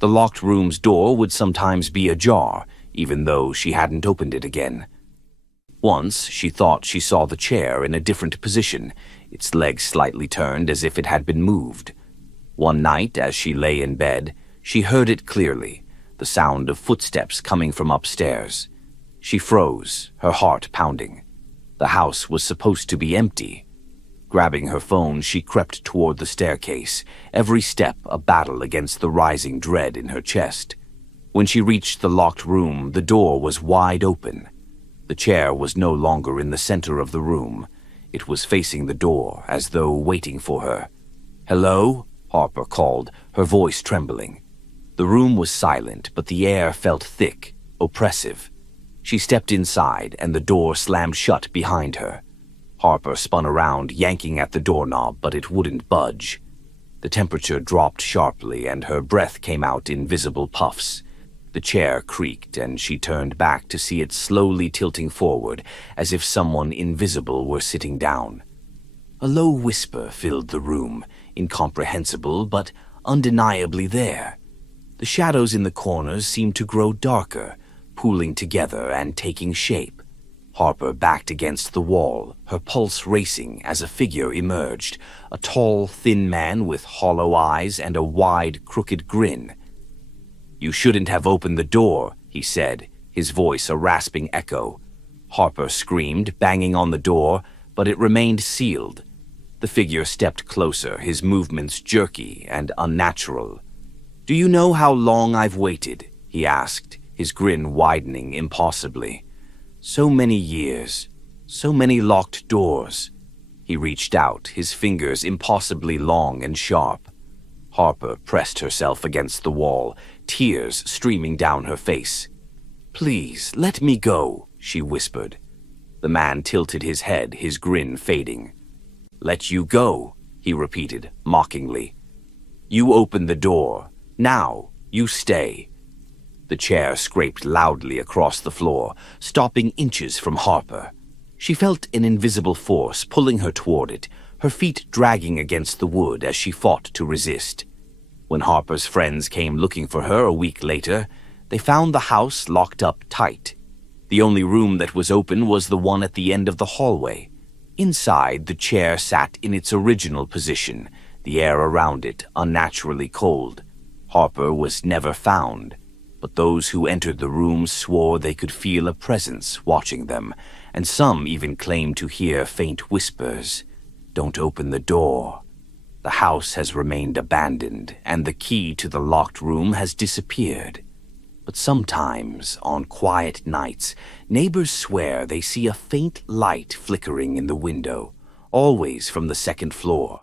The locked room's door would sometimes be ajar, even though she hadn't opened it again. Once, she thought she saw the chair in a different position, its legs slightly turned as if it had been moved. One night, as she lay in bed, she heard it clearly, the sound of footsteps coming from upstairs. She froze, her heart pounding. The house was supposed to be empty. Grabbing her phone, she crept toward the staircase, every step a battle against the rising dread in her chest. When she reached the locked room, the door was wide open. The chair was no longer in the center of the room. It was facing the door, as though waiting for her. "Hello?" Harper called, her voice trembling. The room was silent, but the air felt thick, oppressive. She stepped inside, and the door slammed shut behind her. Harper spun around, yanking at the doorknob, but it wouldn't budge. The temperature dropped sharply, and her breath came out in visible puffs. The chair creaked, and she turned back to see it slowly tilting forward, as if someone invisible were sitting down. A low whisper filled the room, incomprehensible but undeniably there. The shadows in the corners seemed to grow darker, pooling together and taking shape. Harper backed against the wall, her pulse racing as a figure emerged, a tall, thin man with hollow eyes and a wide, crooked grin. "You shouldn't have opened the door," he said, his voice a rasping echo. Harper screamed, banging on the door, but it remained sealed. The figure stepped closer, his movements jerky and unnatural. "Do you know how long I've waited?" he asked, his grin widening impossibly. "So many years, so many locked doors." He reached out, his fingers impossibly long and sharp. Harper pressed herself against the wall, tears streaming down her face. "Please, let me go," she whispered. The man tilted his head, his grin fading. "Let you go," he repeated, mockingly. "You open the door. Now, you stay." The chair scraped loudly across the floor, stopping inches from Harper. She felt an invisible force pulling her toward it, her feet dragging against the wood as she fought to resist. When Harper's friends came looking for her a week later, they found the house locked up tight. The only room that was open was the one at the end of the hallway. Inside, the chair sat in its original position, the air around it unnaturally cold. Harper was never found, but those who entered the room swore they could feel a presence watching them, and some even claimed to hear faint whispers. "Don't open the door." The house has remained abandoned, and the key to the locked room has disappeared. But sometimes, on quiet nights, neighbors swear they see a faint light flickering in the window, always from the second floor.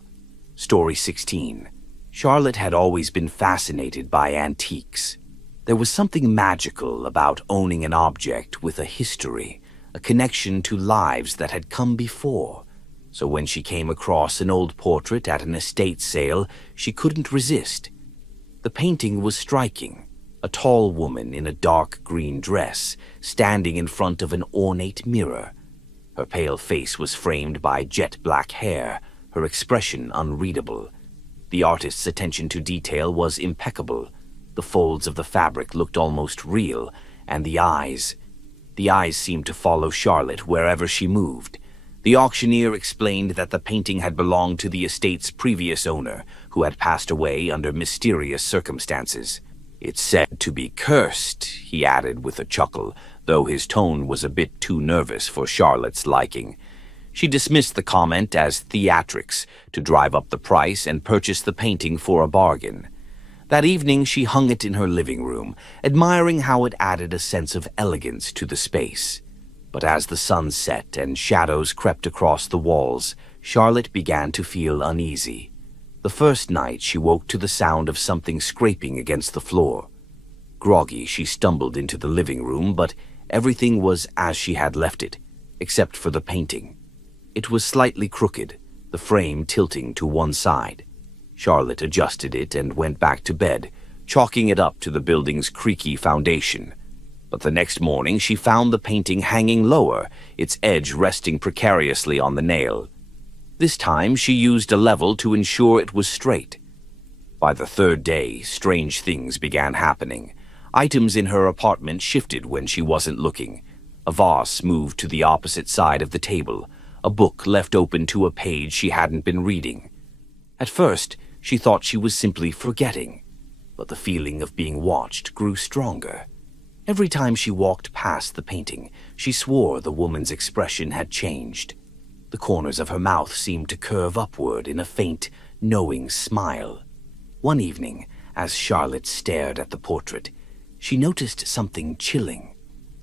Story 16. Charlotte had always been fascinated by antiques. There was something magical about owning an object with a history, a connection to lives that had come before. So when she came across an old portrait at an estate sale, she couldn't resist. The painting was striking. A tall woman in a dark green dress, standing in front of an ornate mirror. Her pale face was framed by jet black hair, her expression unreadable. The artist's attention to detail was impeccable. The folds of the fabric looked almost real, and the eyes seemed to follow Charlotte wherever she moved. The auctioneer explained that the painting had belonged to the estate's previous owner, who had passed away under mysterious circumstances. "It's said to be cursed," he added with a chuckle, though his tone was a bit too nervous for Charlotte's liking. She dismissed the comment as theatrics to drive up the price and purchase the painting for a bargain. That evening she hung it in her living room, admiring how it added a sense of elegance to the space. But as the sun set and shadows crept across the walls, Charlotte began to feel uneasy. The first night she woke to the sound of something scraping against the floor. Groggy, she stumbled into the living room, but everything was as she had left it, except for the painting. It was slightly crooked, the frame tilting to one side. Charlotte adjusted it and went back to bed, chalking it up to the building's creaky foundation. But the next morning she found the painting hanging lower, its edge resting precariously on the nail. This time she used a level to ensure it was straight. By the third day, strange things began happening. Items in her apartment shifted when she wasn't looking. A vase moved to the opposite side of the table, a book left open to a page she hadn't been reading. At first, she thought she was simply forgetting, but the feeling of being watched grew stronger. Every time she walked past the painting, she swore the woman's expression had changed. The corners of her mouth seemed to curve upward in a faint, knowing smile. One evening, as Charlotte stared at the portrait, she noticed something chilling.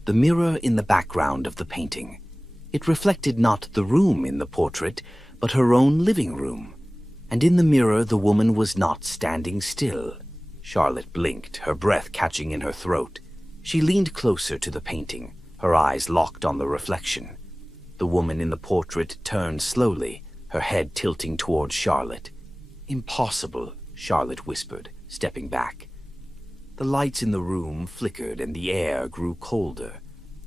The mirror in the background of the painting. It reflected not the room in the portrait, but her own living room. And in the mirror the woman was not standing still. Charlotte blinked, her breath catching in her throat. She leaned closer to the painting, her eyes locked on the reflection. The woman in the portrait turned slowly, her head tilting toward Charlotte. "Impossible," Charlotte whispered, stepping back. The lights in the room flickered and the air grew colder.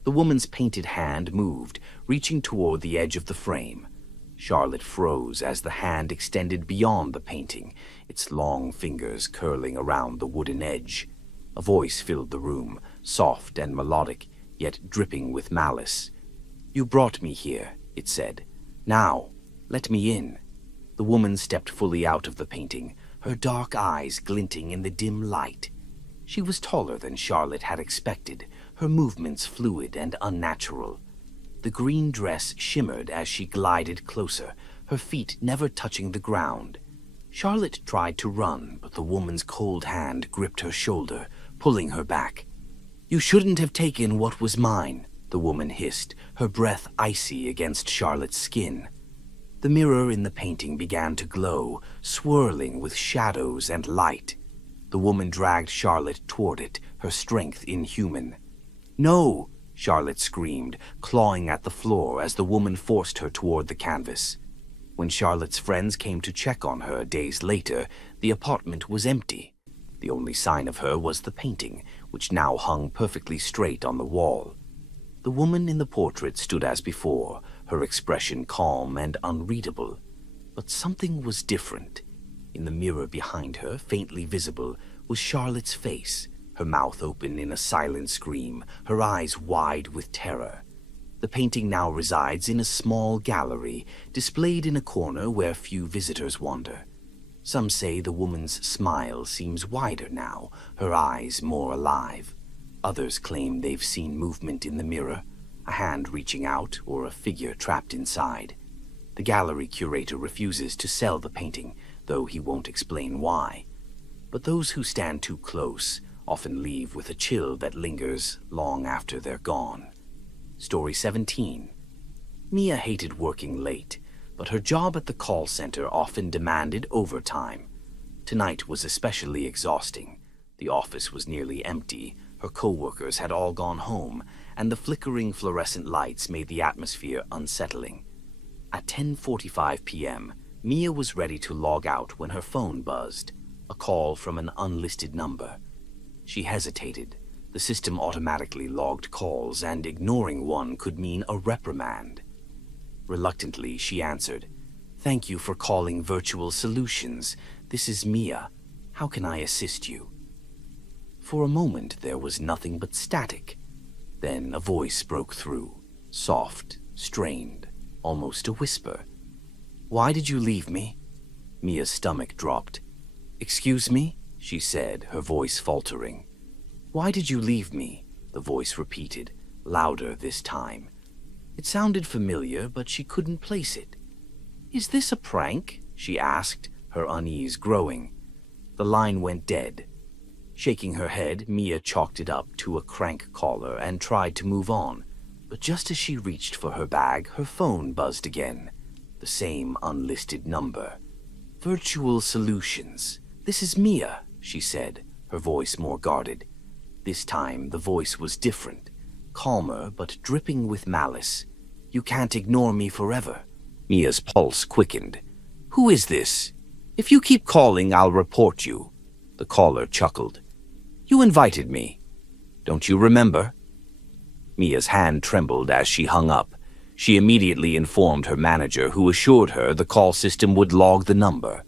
The woman's painted hand moved, reaching toward the edge of the frame. Charlotte froze as the hand extended beyond the painting, its long fingers curling around the wooden edge. A voice filled the room, soft and melodic, yet dripping with malice. "You brought me here," it said. "Now, let me in." The woman stepped fully out of the painting, her dark eyes glinting in the dim light. She was taller than Charlotte had expected, her movements fluid and unnatural. The green dress shimmered as she glided closer, her feet never touching the ground. Charlotte tried to run, but the woman's cold hand gripped her shoulder, pulling her back. "You shouldn't have taken what was mine," the woman hissed, her breath icy against Charlotte's skin. The mirror in the painting began to glow, swirling with shadows and light. The woman dragged Charlotte toward it, her strength inhuman. "No!" Charlotte screamed, clawing at the floor as the woman forced her toward the canvas. When Charlotte's friends came to check on her days later, the apartment was empty. The only sign of her was the painting, which now hung perfectly straight on the wall. The woman in the portrait stood as before, her expression calm and unreadable. But something was different. In the mirror behind her, faintly visible, was Charlotte's face, her mouth open in a silent scream, her eyes wide with terror. The painting now resides in a small gallery, displayed in a corner where few visitors wander. Some say the woman's smile seems wider now, her eyes more alive. Others claim they've seen movement in the mirror, a hand reaching out or a figure trapped inside. The gallery curator refuses to sell the painting, though he won't explain why. But those who stand too close often leave with a chill that lingers long after they're gone. Story 17. Mia hated working late, but her job at the call center often demanded overtime. Tonight was especially exhausting. The office was nearly empty, her co-workers had all gone home, and the flickering fluorescent lights made the atmosphere unsettling. At 10:45 p.m., Mia was ready to log out when her phone buzzed, a call from an unlisted number. She hesitated. The system automatically logged calls, and ignoring one could mean a reprimand. Reluctantly, she answered, "Thank you for calling Virtual Solutions. This is Mia. How can I assist you?" For a moment, there was nothing but static. Then a voice broke through, soft, strained, almost a whisper. "Why did you leave me?" Mia's stomach dropped. "Excuse me?" she said, her voice faltering. "Why did you leave me?" the voice repeated, louder this time. It sounded familiar, but she couldn't place it. "Is this a prank?" she asked, her unease growing. The line went dead. Shaking her head, Mia chalked it up to a crank caller and tried to move on. But just as she reached for her bag, her phone buzzed again. The same unlisted number. "Virtual Solutions. This is Mia," she said, her voice more guarded. This time, the voice was different, calmer but dripping with malice. "You can't ignore me forever." Mia's pulse quickened. "Who is this? If you keep calling, I'll report you." The caller chuckled. "You invited me. Don't you remember?" Mia's hand trembled as she hung up. She immediately informed her manager, who assured her the call system would log the number.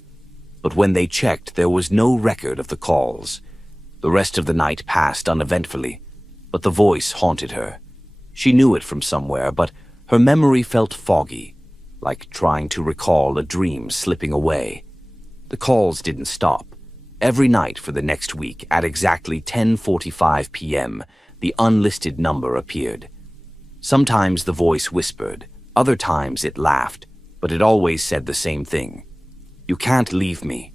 But when they checked, there was no record of the calls. The rest of the night passed uneventfully, but the voice haunted her. She knew it from somewhere, but her memory felt foggy, like trying to recall a dream slipping away. The calls didn't stop. Every night for the next week, at exactly 10:45 p.m., the unlisted number appeared. Sometimes the voice whispered, other times it laughed, but it always said the same thing. "You can't leave me."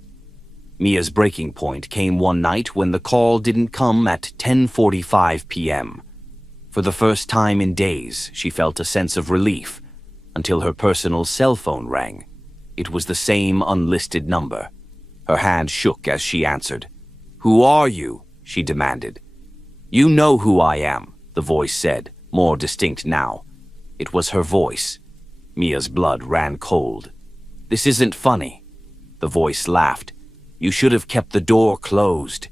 Mia's breaking point came one night when the call didn't come at 10:45 p.m. For the first time in days, she felt a sense of relief, until her personal cell phone rang. It was the same unlisted number. Her hand shook as she answered. "Who are you?" she demanded. "You know who I am," the voice said, more distinct now. It was her voice. Mia's blood ran cold. "This isn't funny." The voice laughed. "You should have kept the door closed."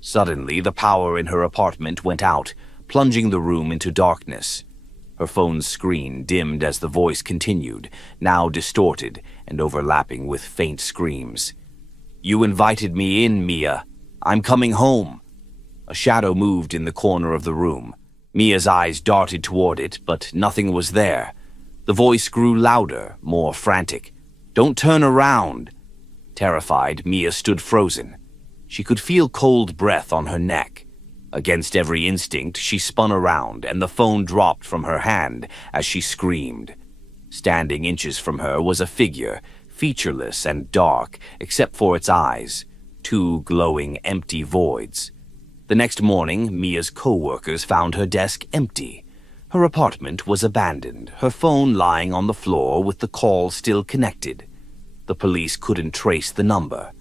Suddenly, the power in her apartment went out, plunging the room into darkness. Her phone's screen dimmed as the voice continued, now distorted and overlapping with faint screams. "You invited me in, Mia. I'm coming home." A shadow moved in the corner of the room. Mia's eyes darted toward it, but nothing was there. The voice grew louder, more frantic. "Don't turn around." Terrified, Mia stood frozen. She could feel cold breath on her neck. Against every instinct, she spun around, and the phone dropped from her hand as she screamed. Standing inches from her was a figure, featureless and dark, except for its eyes, two glowing, empty voids. The next morning, Mia's co-workers found her desk empty. Her apartment was abandoned, her phone lying on the floor with the call still connected. The police couldn't trace the number.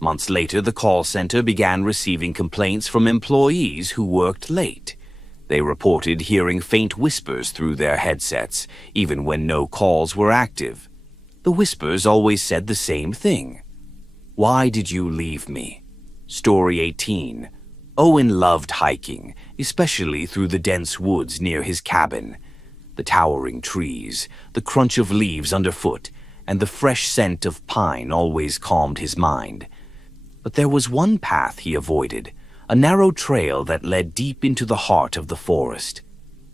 Months later, the call center began receiving complaints from employees who worked late. They reported hearing faint whispers through their headsets, even when no calls were active. The whispers always said the same thing. "Why did you leave me?" Story 18. Owen loved hiking, especially through the dense woods near his cabin. The towering trees, the crunch of leaves underfoot, and the fresh scent of pine always calmed his mind. But there was one path he avoided, a narrow trail that led deep into the heart of the forest.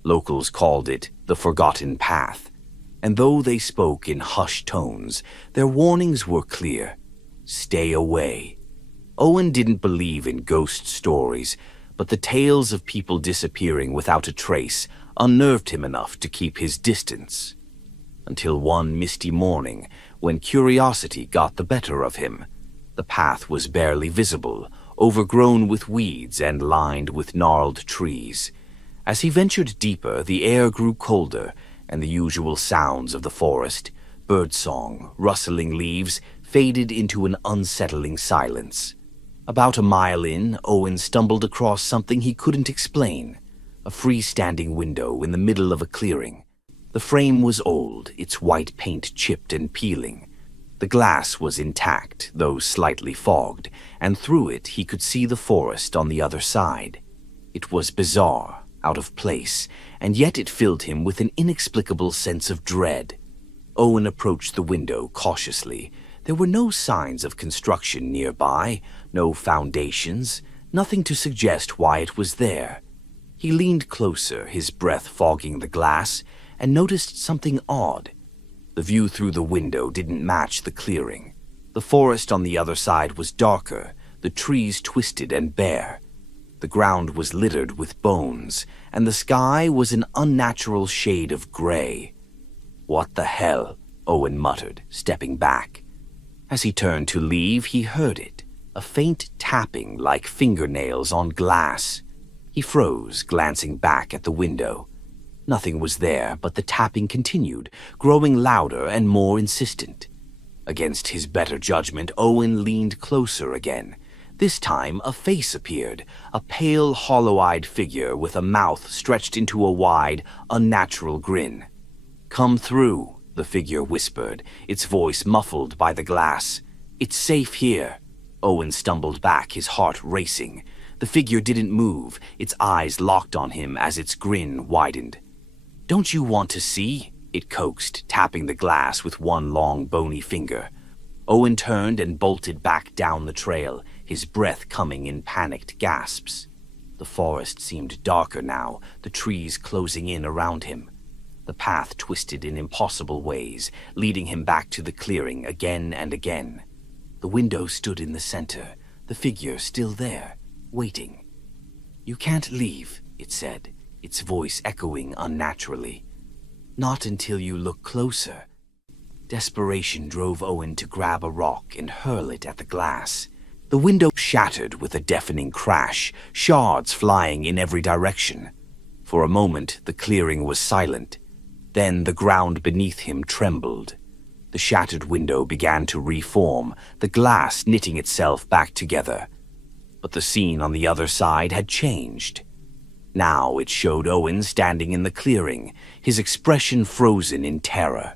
Locals called it the Forgotten Path, and though they spoke in hushed tones, their warnings were clear. Stay away. Owen didn't believe in ghost stories, but the tales of people disappearing without a trace unnerved him enough to keep his distance. Until one misty morning, when curiosity got the better of him. The path was barely visible, overgrown with weeds and lined with gnarled trees. As he ventured deeper, the air grew colder, and the usual sounds of the forest, birdsong, rustling leaves, faded into an unsettling silence. About a mile in, Owen stumbled across something he couldn't explain. A freestanding window in the middle of a clearing. The frame was old, its white paint chipped and peeling. The glass was intact, though slightly fogged, and through it he could see the forest on the other side. It was bizarre, out of place, and yet it filled him with an inexplicable sense of dread. Owen approached the window cautiously. There were no signs of construction nearby, no foundations, nothing to suggest why it was there. He leaned closer, his breath fogging the glass, and noticed something odd. The view through the window didn't match the clearing. The forest on the other side was darker, the trees twisted and bare. The ground was littered with bones, and the sky was an unnatural shade of gray. "What the hell?" Owen muttered, stepping back. As he turned to leave, he heard it, a faint tapping like fingernails on glass. He froze, glancing back at the window. Nothing was there, but the tapping continued, growing louder and more insistent. Against his better judgment, Owen leaned closer again. This time, a face appeared, a pale, hollow-eyed figure with a mouth stretched into a wide, unnatural grin. "Come through," the figure whispered, its voice muffled by the glass. "It's safe here." Owen stumbled back, his heart racing. The figure didn't move, its eyes locked on him as its grin widened. "Don't you want to see?" it coaxed, tapping the glass with one long, bony finger. Owen turned and bolted back down the trail, his breath coming in panicked gasps. The forest seemed darker now, the trees closing in around him. The path twisted in impossible ways, leading him back to the clearing again and again. The window stood in the center, the figure still there, waiting. "You can't leave," it said, its voice echoing unnaturally. "Not until you look closer." Desperation drove Owen to grab a rock and hurl it at the glass. The window shattered with a deafening crash, shards flying in every direction. For a moment, the clearing was silent. Then the ground beneath him trembled. The shattered window began to reform, the glass knitting itself back together. But the scene on the other side had changed. Now it showed Owen standing in the clearing, his expression frozen in terror.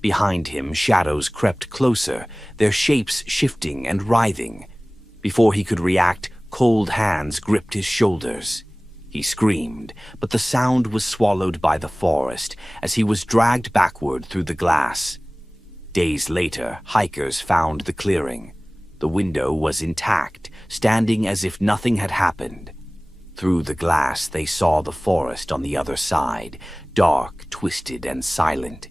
Behind him, shadows crept closer, their shapes shifting and writhing. Before he could react, cold hands gripped his shoulders. He screamed, but the sound was swallowed by the forest as he was dragged backward through the glass. Days later, hikers found the clearing. The window was intact, standing as if nothing had happened. Through the glass, they saw the forest on the other side, dark, twisted, and silent.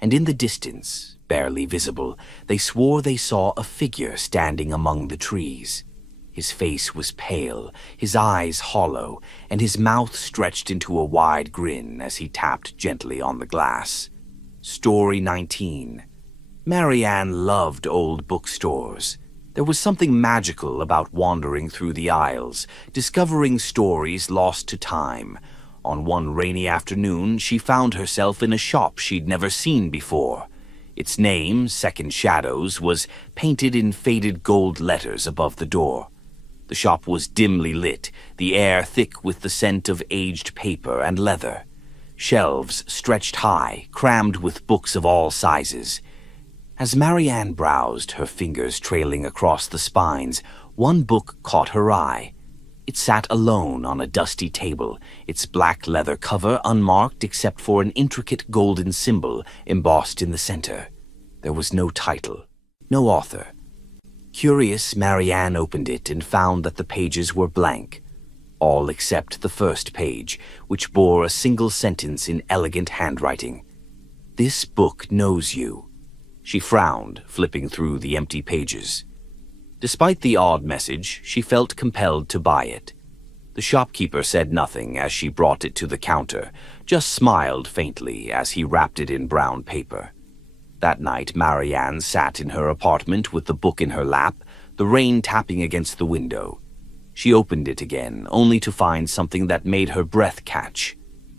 And in the distance, barely visible, they swore they saw a figure standing among the trees. His face was pale, his eyes hollow, and his mouth stretched into a wide grin as he tapped gently on the glass. Story 19. Marianne loved old bookstores. There was something magical about wandering through the aisles, discovering stories lost to time. On one rainy afternoon, she found herself in a shop she'd never seen before. Its name, Second Shadows, was painted in faded gold letters above the door. The shop was dimly lit, the air thick with the scent of aged paper and leather. Shelves stretched high, crammed with books of all sizes. As Marianne browsed, her fingers trailing across the spines, one book caught her eye. It sat alone on a dusty table, its black leather cover unmarked except for an intricate golden symbol embossed in the center. There was no title, no author. Curious, Marianne opened it and found that the pages were blank, all except the first page, which bore a single sentence in elegant handwriting. "This book knows you." She frowned, flipping through the empty pages. Despite the odd message, she felt compelled to buy it. The shopkeeper said nothing as she brought it to the counter, just smiled faintly as he wrapped it in brown paper. That night, Marianne sat in her apartment with the book in her lap, the rain tapping against the window. She opened it again, only to find something that made her breath catch.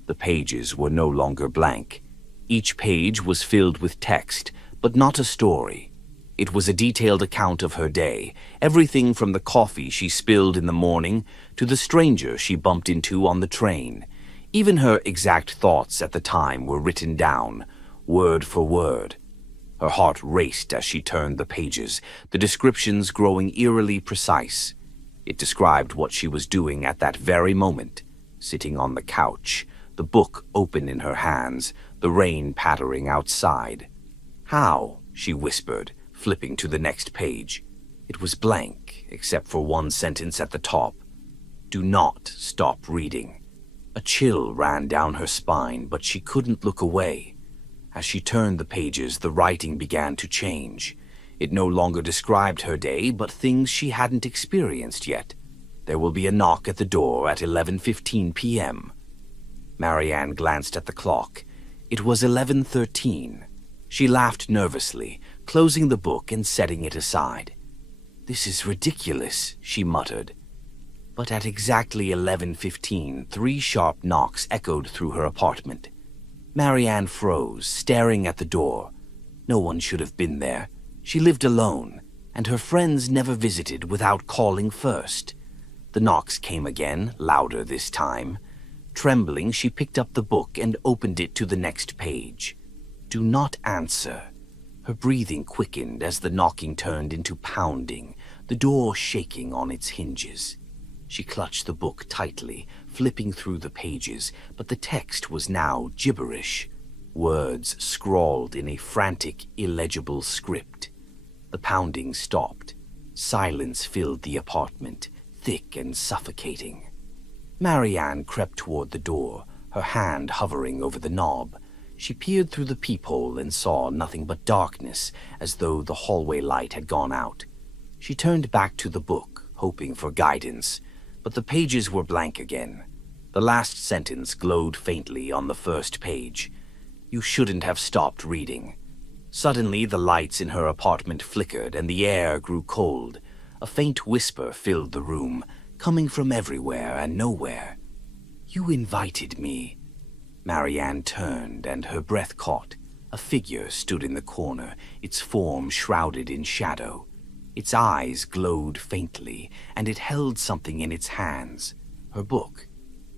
The pages were no longer blank. Each page was filled with text, but not a story. It was a detailed account of her day, everything from the coffee she spilled in the morning to the stranger she bumped into on the train. Even her exact thoughts at the time were written down, word for word. Her heart raced as she turned the pages, the descriptions growing eerily precise. It described what she was doing at that very moment, sitting on the couch, the book open in her hands, the rain pattering outside. "How?" she whispered, flipping to the next page. It was blank, except for one sentence at the top. "Do not stop reading." A chill ran down her spine, but she couldn't look away. As she turned the pages, the writing began to change. It no longer described her day, but things she hadn't experienced yet. "There will be a knock at the door at 11:15 p.m. Marianne glanced at the clock. It was 11:13. She laughed nervously, closing the book and setting it aside. "This is ridiculous," she muttered. But at exactly 11:15, 3 sharp knocks echoed through her apartment. Marianne froze, staring at the door. No one should have been there. She lived alone, and her friends never visited without calling first. The knocks came again, louder this time. Trembling, she picked up the book and opened it to the next page. "Do not answer." Her breathing quickened as the knocking turned into pounding, the door shaking on its hinges. She clutched the book tightly, flipping through the pages, but the text was now gibberish, words scrawled in a frantic, illegible script. The pounding stopped. Silence filled the apartment, thick and suffocating. Marianne crept toward the door, her hand hovering over the knob. She peered through the peephole and saw nothing but darkness, as though the hallway light had gone out. She turned back to the book, hoping for guidance, but the pages were blank again. The last sentence glowed faintly on the first page. "You shouldn't have stopped reading." Suddenly, the lights in her apartment flickered and the air grew cold. A faint whisper filled the room, coming from everywhere and nowhere. "You invited me." Marianne turned, and her breath caught. A figure stood in the corner, its form shrouded in shadow. Its eyes glowed faintly, and it held something in its hands. Her book.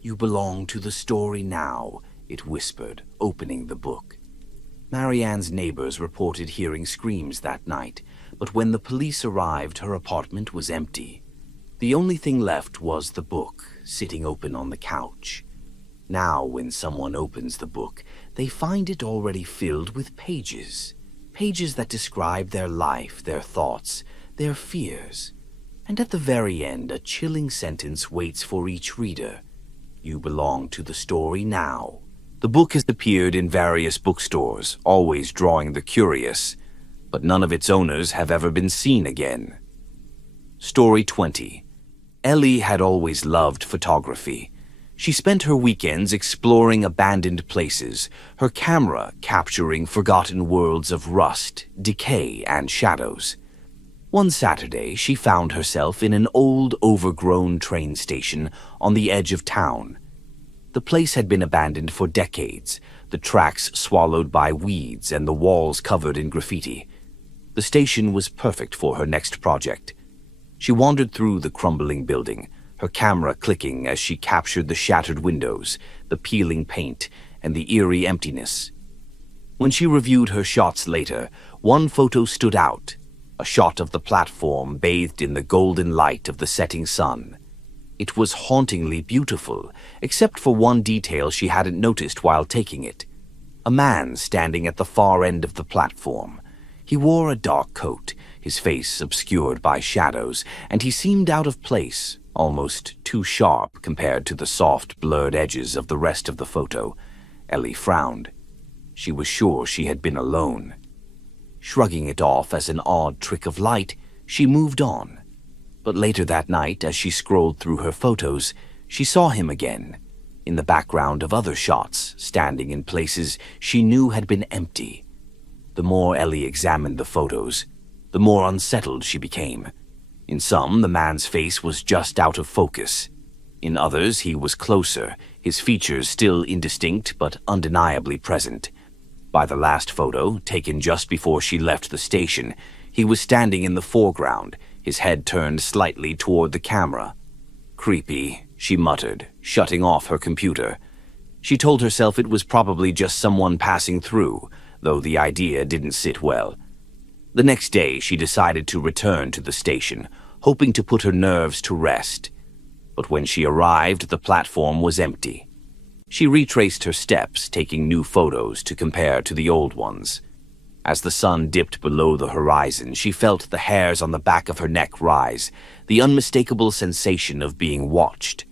"You belong to the story now," it whispered, opening the book. Marianne's neighbors reported hearing screams that night, but when the police arrived, her apartment was empty. The only thing left was the book, sitting open on the couch. Now, when someone opens the book, they find it already filled with pages. Pages that describe their life, their thoughts, their fears. And at the very end, a chilling sentence waits for each reader. "You belong to the story now." The book has appeared in various bookstores, always drawing the curious, but none of its owners have ever been seen again. Story 20. Ellie had always loved photography. She spent her weekends exploring abandoned places, her camera capturing forgotten worlds of rust, decay, and shadows. One Saturday, she found herself in an old, overgrown train station on the edge of town. The place had been abandoned for decades, the tracks swallowed by weeds and the walls covered in graffiti. The station was perfect for her next project. She wandered through the crumbling building, her camera clicking as she captured the shattered windows, the peeling paint, and the eerie emptiness. When she reviewed her shots later, one photo stood out, a shot of the platform bathed in the golden light of the setting sun. It was hauntingly beautiful, except for one detail she hadn't noticed while taking it. A man standing at the far end of the platform. He wore a dark coat, his face obscured by shadows, and he seemed out of place, almost too sharp compared to the soft, blurred edges of the rest of the photo. Ellie frowned. She was sure she had been alone. Shrugging it off as an odd trick of light, she moved on. But later that night, as she scrolled through her photos, she saw him again, in the background of other shots, standing in places she knew had been empty. The more Ellie examined the photos, the more unsettled she became. In some, the man's face was just out of focus. In others, he was closer, his features still indistinct but undeniably present. By the last photo, taken just before she left the station, he was standing in the foreground, his head turned slightly toward the camera. Creepy, she muttered, shutting off her computer. She told herself it was probably just someone passing through, though the idea didn't sit well. The next day, she decided to return to the station, hoping to put her nerves to rest. But when she arrived, the platform was empty. She retraced her steps, taking new photos to compare to the old ones. As the sun dipped below the horizon, she felt the hairs on the back of her neck rise, the unmistakable sensation of being watched.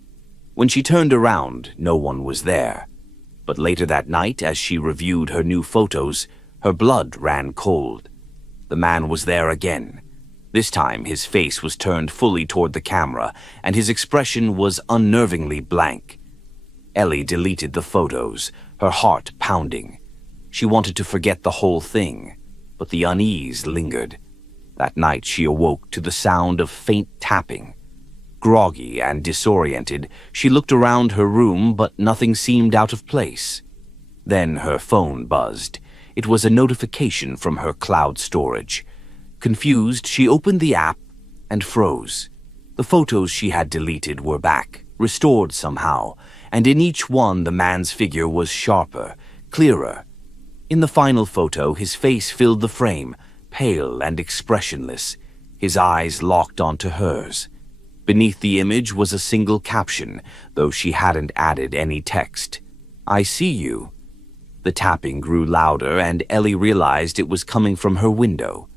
When she turned around, no one was there. But later that night, as she reviewed her new photos, her blood ran cold. The man was there again. This time, his face was turned fully toward the camera, and his expression was unnervingly blank. Ellie deleted the photos, her heart pounding. She wanted to forget the whole thing, but the unease lingered. That night she awoke to the sound of faint tapping. Groggy and disoriented, she looked around her room, but nothing seemed out of place. Then her phone buzzed. It was a notification from her cloud storage. Confused, she opened the app and froze. The photos she had deleted were back, restored somehow, and in each one the man's figure was sharper, clearer. In the final photo, his face filled the frame, pale and expressionless, his eyes locked onto hers. Beneath the image was a single caption, though she hadn't added any text. "I see you." The tapping grew louder, and Ellie realized it was coming from her window.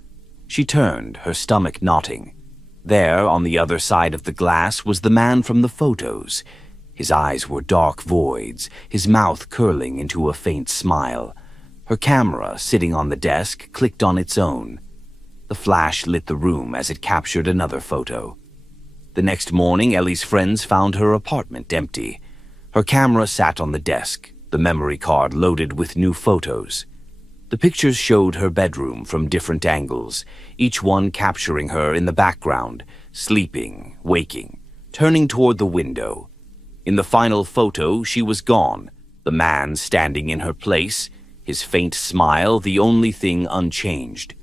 She turned, her stomach knotting. There, on the other side of the glass, was the man from the photos. His eyes were dark voids, his mouth curling into a faint smile. Her camera, sitting on the desk, clicked on its own. The flash lit the room as it captured another photo. The next morning, Ellie's friends found her apartment empty. Her camera sat on the desk, the memory card loaded with new photos. The pictures showed her bedroom from different angles, each one capturing her in the background, sleeping, waking, turning toward the window. In the final photo, she was gone, the man standing in her place, his faint smile the only thing unchanged.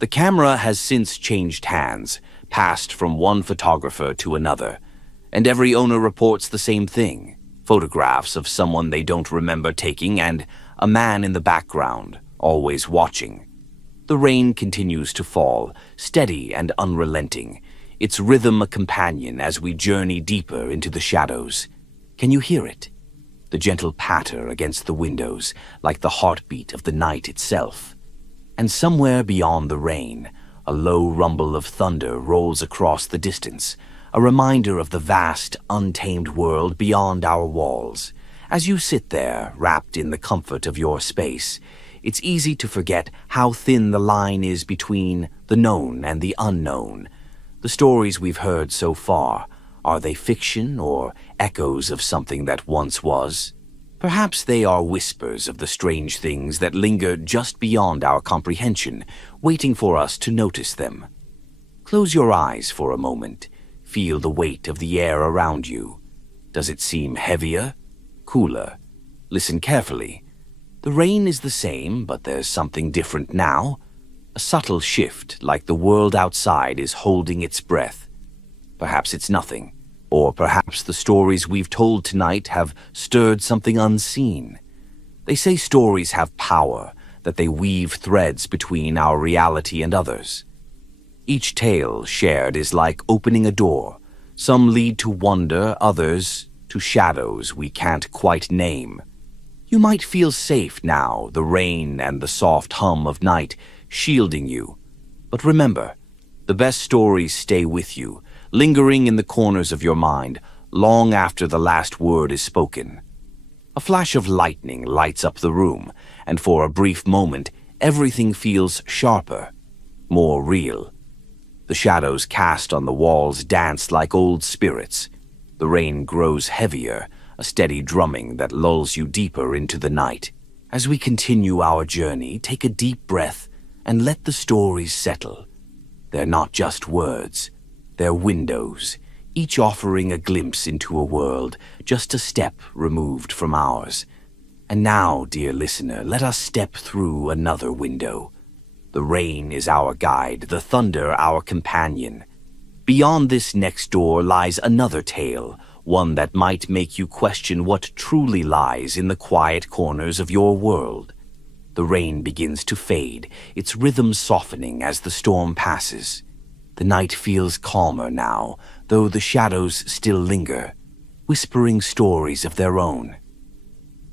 The camera has since changed hands, passed from one photographer to another, and every owner reports the same thing: photographs of someone they don't remember taking and a man in the background, always watching. The rain continues to fall, steady and unrelenting, its rhythm a companion as we journey deeper into the shadows. Can you hear it? The gentle patter against the windows, like the heartbeat of the night itself. And somewhere beyond the rain, a low rumble of thunder rolls across the distance, a reminder of the vast, untamed world beyond our walls. As you sit there, wrapped in the comfort of your space, it's easy to forget how thin the line is between the known and the unknown. The stories we've heard so far, are they fiction or echoes of something that once was? Perhaps they are whispers of the strange things that linger just beyond our comprehension, waiting for us to notice them. Close your eyes for a moment. Feel the weight of the air around you. Does it seem heavier? Cooler? Listen carefully. The rain is the same, but there's something different now. A subtle shift, like the world outside is holding its breath. Perhaps it's nothing. Or perhaps the stories we've told tonight have stirred something unseen. They say stories have power, that they weave threads between our reality and others. Each tale shared is like opening a door. Some lead to wonder, others to shadows we can't quite name. You might feel safe now, the rain and the soft hum of night shielding you. But remember, the best stories stay with you, lingering in the corners of your mind long after the last word is spoken. A flash of lightning lights up the room, and for a brief moment, everything feels sharper, more real. The shadows cast on the walls dance like old spirits. The rain grows heavier, a steady drumming that lulls you deeper into the night. As we continue our journey, take a deep breath and let the stories settle. They're not just words. They're windows, each offering a glimpse into a world just a step removed from ours. And now, dear listener, let us step through another window. The rain is our guide, the thunder our companion. Beyond this next door lies another tale, one that might make you question what truly lies in the quiet corners of your world. The rain begins to fade, its rhythm softening as the storm passes. The night feels calmer now, though the shadows still linger, whispering stories of their own.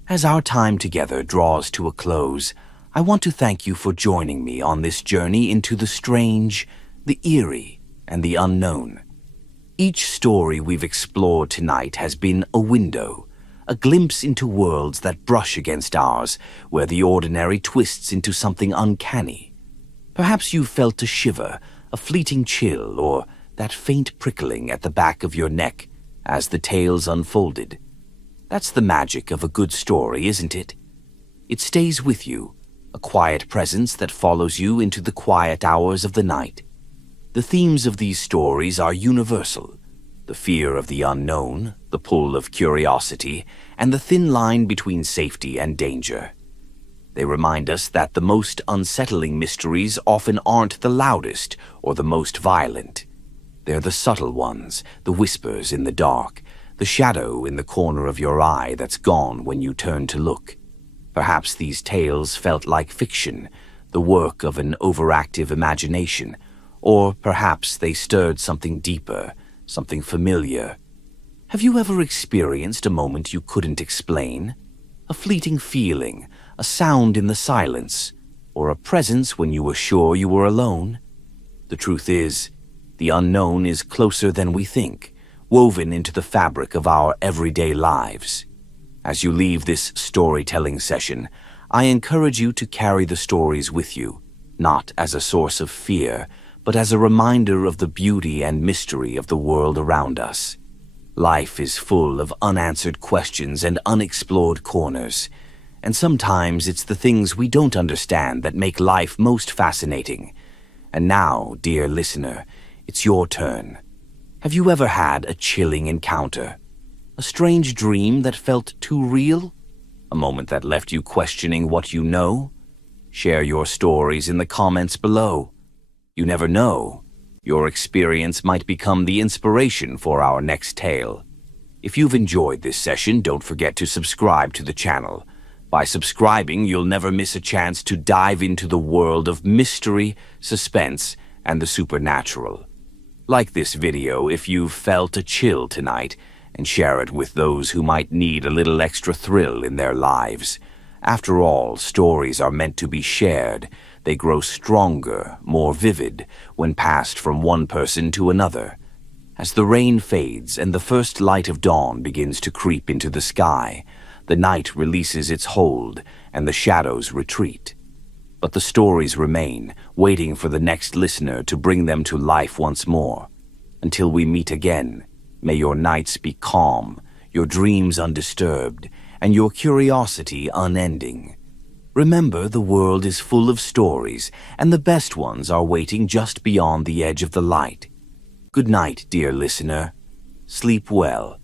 As our time together draws to a close, I want to thank you for joining me on this journey into the strange, the eerie, and the unknown. Each story we've explored tonight has been a window, a glimpse into worlds that brush against ours, where the ordinary twists into something uncanny. Perhaps you felt a shiver, a fleeting chill, or that faint prickling at the back of your neck as the tales unfolded. That's the magic of a good story, isn't it? It stays with you, a quiet presence that follows you into the quiet hours of the night. The themes of these stories are universal: the fear of the unknown, the pull of curiosity, and the thin line between safety and danger. They remind us that the most unsettling mysteries often aren't the loudest or the most violent. They're the subtle ones, the whispers in the dark, the shadow in the corner of your eye that's gone when you turn to look. Perhaps these tales felt like fiction, the work of an overactive imagination, or perhaps they stirred something deeper, something familiar. Have you ever experienced a moment you couldn't explain? A fleeting feeling, a sound in the silence, or a presence when you were sure you were alone? The truth is, the unknown is closer than we think, woven into the fabric of our everyday lives. As you leave this storytelling session, I encourage you to carry the stories with you, not as a source of fear, but as a reminder of the beauty and mystery of the world around us. Life is full of unanswered questions and unexplored corners, and sometimes it's the things we don't understand that make life most fascinating. And now, dear listener, it's your turn. Have you ever had a chilling encounter? A strange dream that felt too real? A moment that left you questioning what you know? Share your stories in the comments below. You never know. Your experience might become the inspiration for our next tale. If you've enjoyed this session, don't forget to subscribe to the channel. By subscribing, you'll never miss a chance to dive into the world of mystery, suspense, and the supernatural. Like this video if you've felt a chill tonight, and share it with those who might need a little extra thrill in their lives. After all, stories are meant to be shared. They grow stronger, more vivid, when passed from one person to another. As the rain fades and the first light of dawn begins to creep into the sky, the night releases its hold and the shadows retreat. But the stories remain, waiting for the next listener to bring them to life once more. Until we meet again, may your nights be calm, your dreams undisturbed, and your curiosity unending. Remember, the world is full of stories, and the best ones are waiting just beyond the edge of the light. Good night, dear listener. Sleep well,